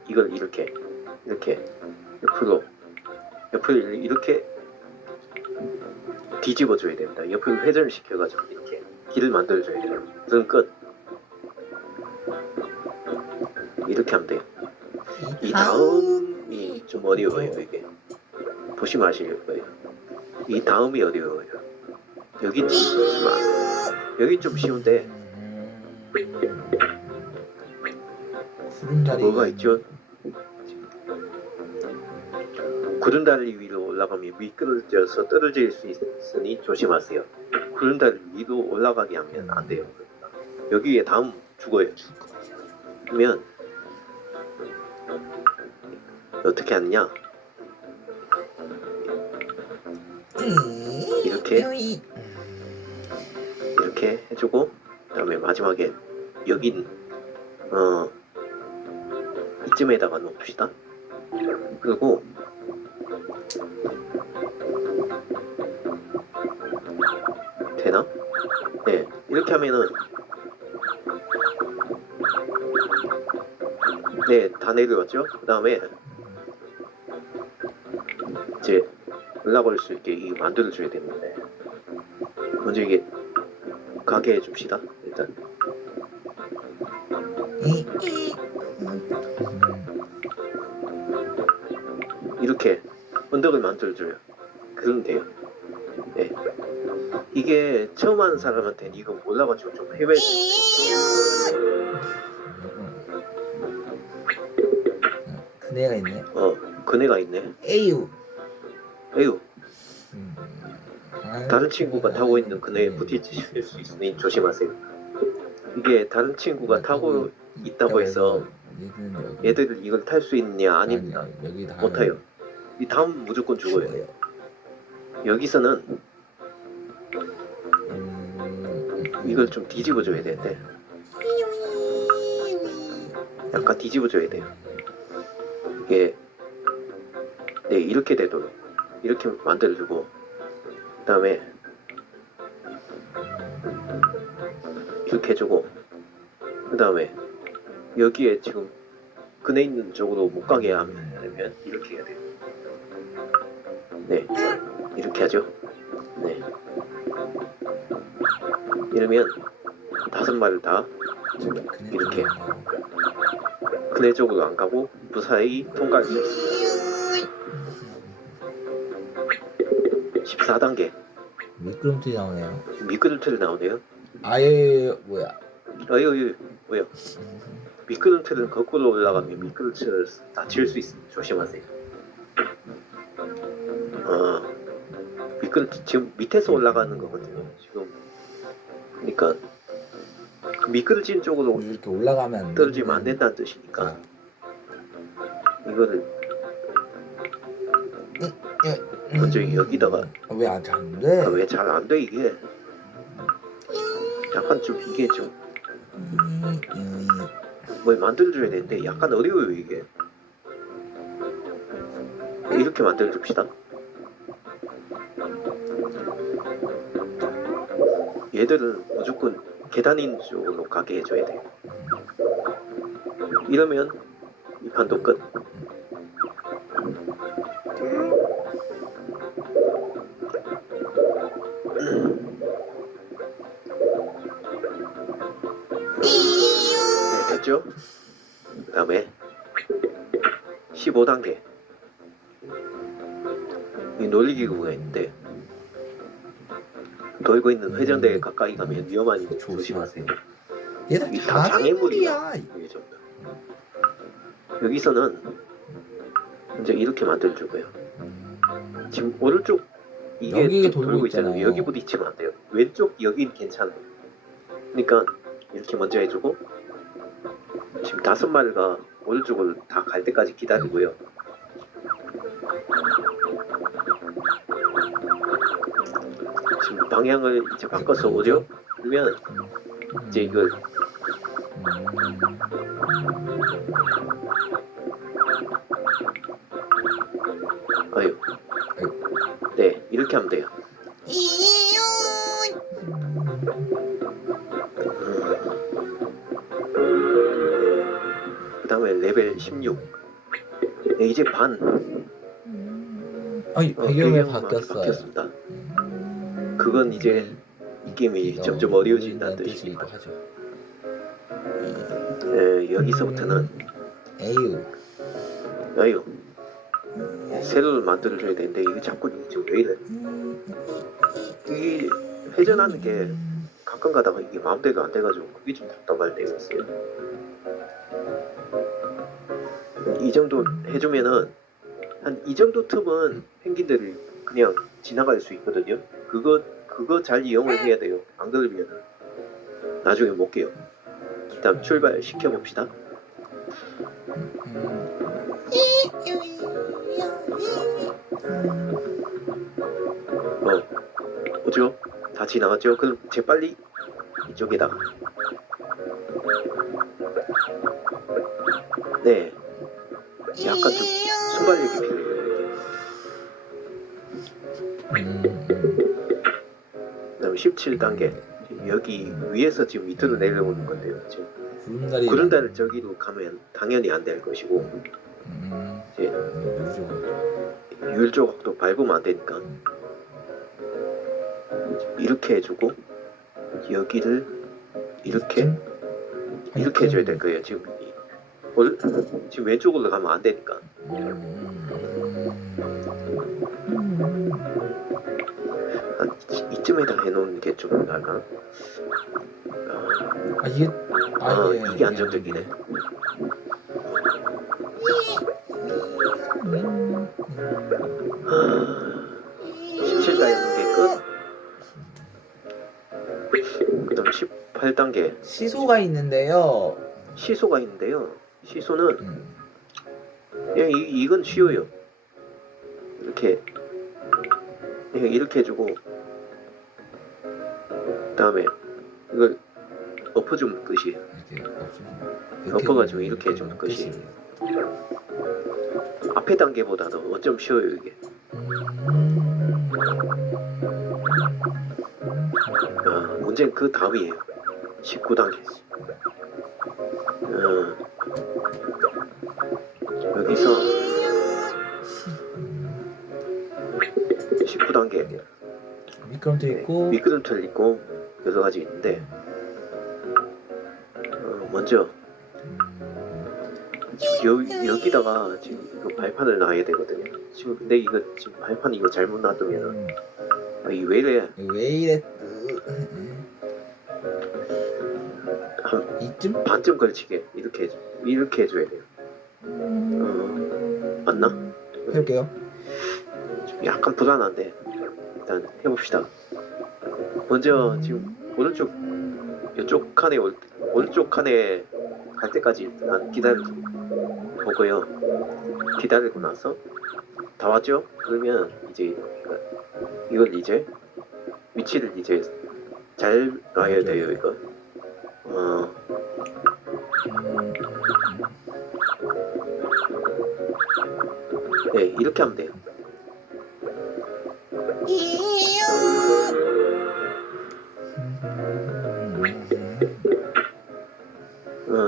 이걸 이렇게 옆으로 이렇게 뒤집어줘야 됩니다. 옆으로 회전을 시켜가지고 이렇게 길을 만들어줘야 돼요. 그럼 끝. 이렇게 하면 돼요. 이 다음이 좀 어려워요 이게. 보시면 아실 거예요. 이 다음이 어려워요. 여기 좀 쉬운데 뭐가 있죠? 구름다리 위로 올라가면 미끄러져서 떨어질 수 있으니 조심하세요. 구름다리 위로 올라가게 하면 안 돼요. 여기에 다음 죽어요. 그러면 어떻게 하느냐? 이렇게 해주고 그 다음에 마지막에 여긴 이쯤에다가 놓읍시다. 그리고 되나? 네 이렇게 하면은 네 다 내려왔죠? 그 다음에 이제 올라갈 수 있게 이거 만들어줘야 되는데 먼저 이게 가게 해줍시다. 일단 이렇게 언덕을 만들어줘요. 그러면 돼요. 네. 이게 처음 하는 사람한테는 이거 몰라가지고 좀 헤매할 수 있어요. 그네가 있네. 그네가 있네. 에휴. 다른 친구가 타고 있는 그네에 부딪히실 수 있으니 조심하세요. 이게 다른 친구가 타고 있다고 해서 얘들 이걸 탈 수 있느냐? 아닙니다. 못 타요. 이 다음 무조건 죽어요. 여기서는 이걸 좀 뒤집어줘야 되는데 약간 뒤집어줘야 돼요. 이게 네 이렇게 되도록 이렇게 만들어주고 그 다음에 이렇게 해주고 그 다음에 여기에 지금 근에 있는 쪽으로 못 가게 하면 이렇게 해야 돼요. 네, 이렇게 하죠. 네, 이러면 5마리를 다 이렇게 근해 쪽으로 안 가고 무사히 통과할 수 있습니다. 14단계 미끄럼틀이 나오네요. 미끄럼틀이 나오네요. 아예 뭐야? 뭐야? 미끄럼틀은 거꾸로 올라가면 미끄럼틀을 다칠 수 있습니다. 조심하세요. 미끄럼틀 지금 밑에서 올라가는 거거든요. 지금 그러니까 미끄러진 쪽으로 이렇게 올라가면 떨어지면 안 된다는 뜻이니까 이거를 먼저 여기다가 왜 안 돼? 왜 잘 안 돼 이게? 약간 좀 이게 좀 뭘 만들어줘야 되는데 약간 어려워요 이게. 이렇게 만들어줍시다. 얘들은 무조건 계단인 쪽으로 가게 해줘야 돼요. 이러면 이 판도 끝. 네, 됐죠? 그 다음에 15단계 이 놀이기구가 있는데 돌고 있는 회전대에 가까이 가면 위험하니 조심하세요. 얘들 이게 다 장애물이야. 이게 전부. 여기서는 이제 이렇게 만들어주고요. 지금 오른쪽 이게 여기에 좀 돌고 있잖아요. 여기 부딪히면 안 돼요. 왼쪽 여긴 괜찮아요. 그러니까 이렇게 먼저 해주고 지금 5마리가 오른쪽을 다 갈 때까지 기다리고요. 지금 방향을 이제 바꿔서 오죠? 그러면 이제 이걸 아유 네 이렇게 하면 돼요. 그 다음에 레벨 16 네, 이제 반 배경이 바뀌었습니다. 그건 이제 이 게임이 점점 어려워진다는 뜻입니다. 네, 여기서부터는 아유 세로를 만들어줘야 되는데 이게 자꾸 지금 왜 이래? 이 회전하는 게 가끔 가다가 이게 마음대로 안 돼가지고 그게 좀 답답할 때가 있어요. 이 정도 해주면은 한 이 정도 틈은 펭귄들이 그냥 지나갈 수 있거든요. 그거 잘 이용을 해야 돼요. 안 그러면 나중에 못 깨요. 일단 출발 시켜봅시다. 오죠? 다 지나갔죠? 그럼 재빨리 이쪽에다가 네 약간 좀 순발력이 필요해요. 그다음에 17단계 여기 위에서 지금 밑으로 내려오는 건데요. 지금 구름다리 저기로 가면 당연히 안 될 것이고 이제 율조각도 밟으면 안 되니까 이렇게 해주고 여기를 이렇게 해줘야 될 거예요. 지금 왼쪽으로 가면 안 되니까. 한 이쯤에다 해놓는 게 좀 나을까? 이게 안정적이네. 아, 17가 연계 끝. 그 다음 18단계 시소가 있는데요. 시소는 이건 쉬워요. 이렇게 해주고 그 다음에 이걸 엎어주면 끝이에요. 엎어가지고 이렇게 해주면 끝이에요. 앞에 단계보다도 어쩜 쉬워요 이게. 문제는 그 다음이에요. 19단계 여기서 19단계 미끄럼틀 있고 미끄럼틀 있고 여러 가지 있는데 먼저 지금 여기다가 지금 이거 발판을 놔야 되거든요. 지금 근데 이거 지금 발판 이거 잘못 놔두면은 이게 왜 이래? 왜 이래? 한 이쯤? 반쯤 걸치게 이렇게 해줘야 돼요. 맞나? 해볼게요. 좀 약간 불안한데 일단 해봅시다. 먼저 지금 오른쪽 이쪽 칸에 오른쪽 칸에 갈 때까지 일단 기다려보고요. 기다리고 나서 다 왔죠? 그러면 이제 이걸 이제 위치를 이제 잘 놔야 돼요. 이거 네, 이렇게 하면 돼요.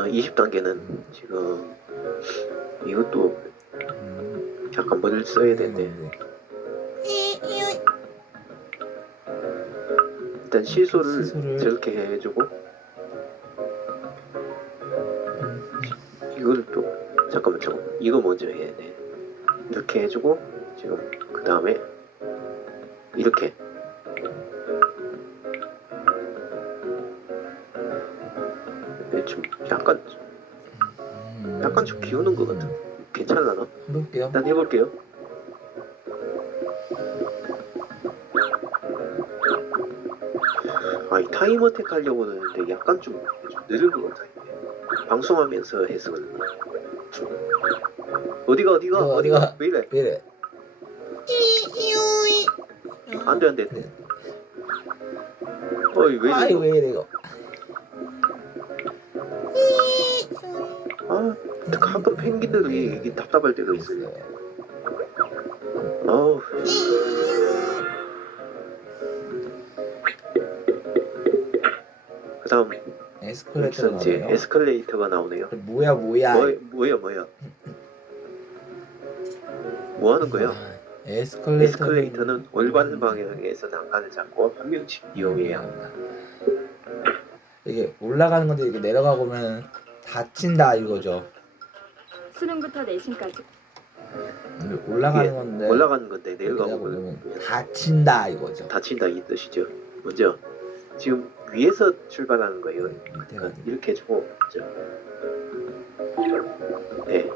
20단계는 지금 이것도 잠깐 머리를 써야 되는데 일단 시소를 저렇게 해주고 이걸 또 잠깐만 이거 먼저 해야 돼. 이렇게 해주고 지금 그 다음에 이렇게 좀 약간 좀 기우는 것 같아. 괜찮으려나? 해볼게요. 일단 해볼게요. 이 타임 어택 하려고 하는데 약간 좀 느린 것 같아. 방송하면서 해서 그런가. 어디가 왜 이래? 안돼 어이 왜 이래? 왜 이래 이거? 가끔 펭귄들이 이게 답답할 때가 있어요. 그 다음 에스컬레이터가 나오네요. 뭐야 뭐 하는 거야? 에스컬레이터는 올바른 방향에서 난간을 잡고 한 명씩 이용해야 합니다. 이게 올라가는 건데 이렇게 내려가 보면 다친다 이거죠. 수능부터 내신까지. 올라가는 건데 내려가 보면 다친다 이거죠. 다친다 이 뜻이죠. 먼저 지금 위에서 출발하는 거예요. 그러니까 이렇게 해주고 네.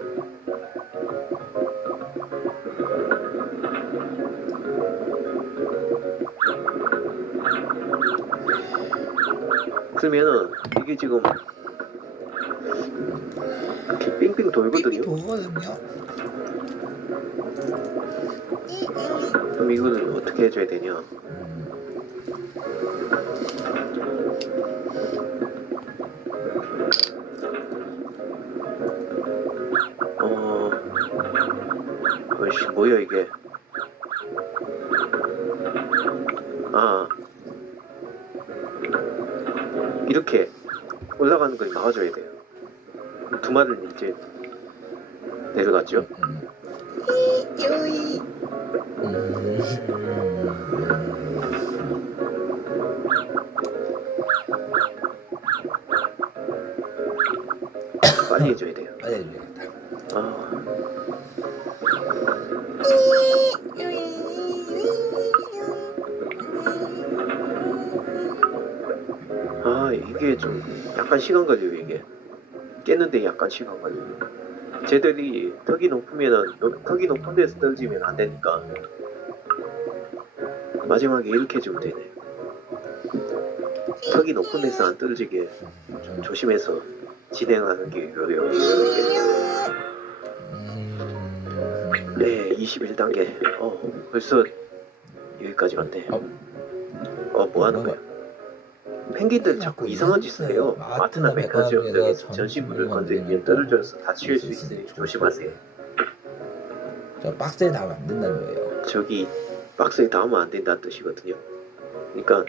그러면은 이게 지금 이렇게 빙빙 돌거든요. 그럼 이거는 어떻게 해줘야 되냐? 어이씨 뭐야 이게? 이렇게 올라가는 걸 막아줘야 돼요. 두 마리는 이제 내려갔죠. 빨리 해줘야 돼요. 빨리 해줘야겠다. 이게 좀 약간 시간 걸려요. 이게 깨는데 약간 시간 걸려요. 쟤들이 턱이 높으면은 턱이 높은 데서 떨어지면 안 되니까 마지막에 이렇게 해주면 되네. 턱이 높은 데서 안 떨어지게 좀 조심해서 진행하는 게 어려워요. 네, 21단계. 벌써 여기까지 왔네. 뭐 하는 거야? 펭귄들 자꾸 이상한 짓을 해요. 마트나 백화점에서 전시물을 건드리면 떨어져서 다칠 수 있으니 조심하세요. 저 박스에 닿으면 안 된다는 거예요. 저기 박스에 닿으면 안 된다는 뜻이거든요. 그러니까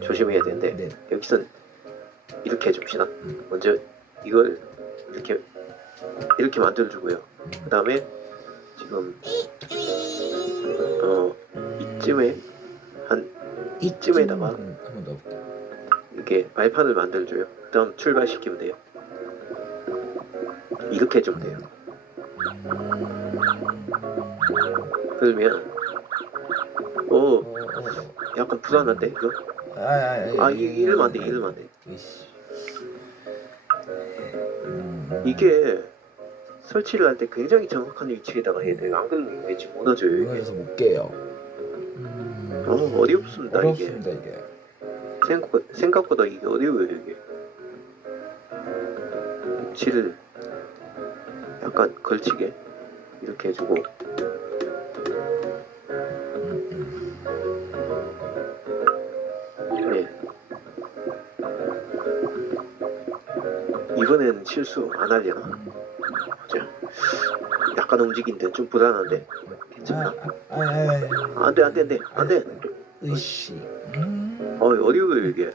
조심해야 되는데 여기선 이렇게 해줍시다. 먼저 이걸 이렇게 만들어주고요. 그 다음에 지금 이쯤에다가 이렇게 발판을 만들어줘요. 그 다음 출발시키면 돼요. 이렇게 해주면 돼요. 그러면 약간 불안한데 이거? 이러면 안 돼. 이게 설치를 할 때 굉장히 정확한 위치에다가 해야 돼요. 안 그러면 이거 왠지 무너져요. 이게. 그래서 못 깨요. 어렵습니다. 어렵습니다 이게. 이게. 생각보다 이게 어려워요. 이게. 위치를 약간 걸치게 이렇게 해주고 네. 이번엔 실수 안 하려나? 자, 약간 움직인데 좀 불안한데 괜찮나? 안돼. 으이씨. 어려워요 이게.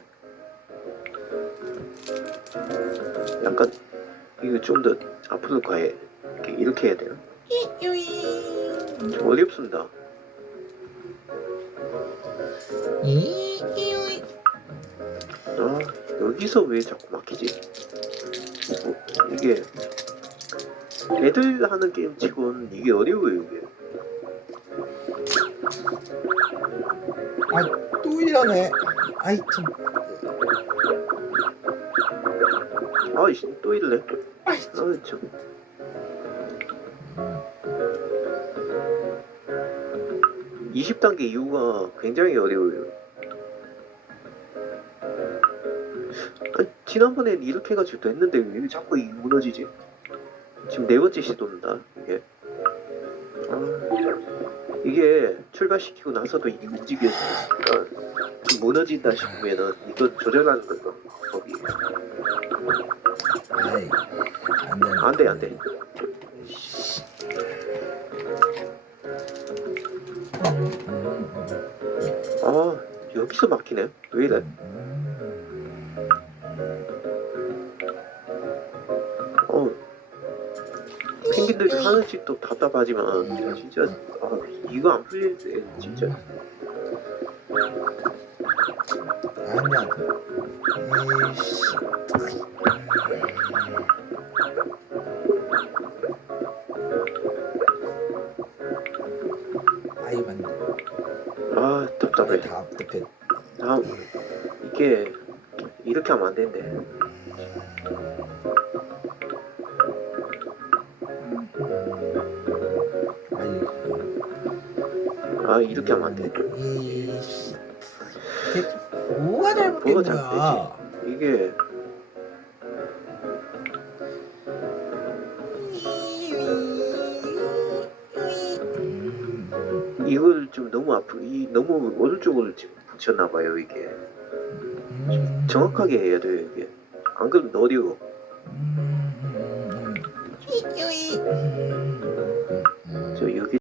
약간 이거 좀 더 앞으로 가야 이렇게 해야 돼요. 좀 어렵습니다. 여기서 왜 자꾸 막히지? 이게 애들 하는 게임 치고는 이게 어려워요 이게. 또 이러네. 아이 참. 아이씨 또 이러네. 참. 이 20단계 이후가 굉장히 어려워요. 지난번엔 이렇게 해가지고 또 했는데 왜 자꾸 이게 무너지지? 지금 4번째 시도입니다. 이게 출발시키고 나서도 이게 움직여지니까 무너진다 싶으면은 이거 조절하는 거죠. 법이. 안 돼. 여기서 막히네. 왜 이래? 펭귄들이 하나씩 또 답답하지만 진짜 이거 안 풀릴 때 진짜 아니야. 에이씨. 아이 맞네. 답답해. 답답해. 이게 이렇게 하면 안 되는데. 이렇게 하면 안 돼. 이씨. 뭐가 잘못된 거야? 이게 이걸 좀 너무 너무 오른쪽으로 지금 붙였나봐요 이게. 정확하게 해야 돼요 이게. 안 그러면 어려워.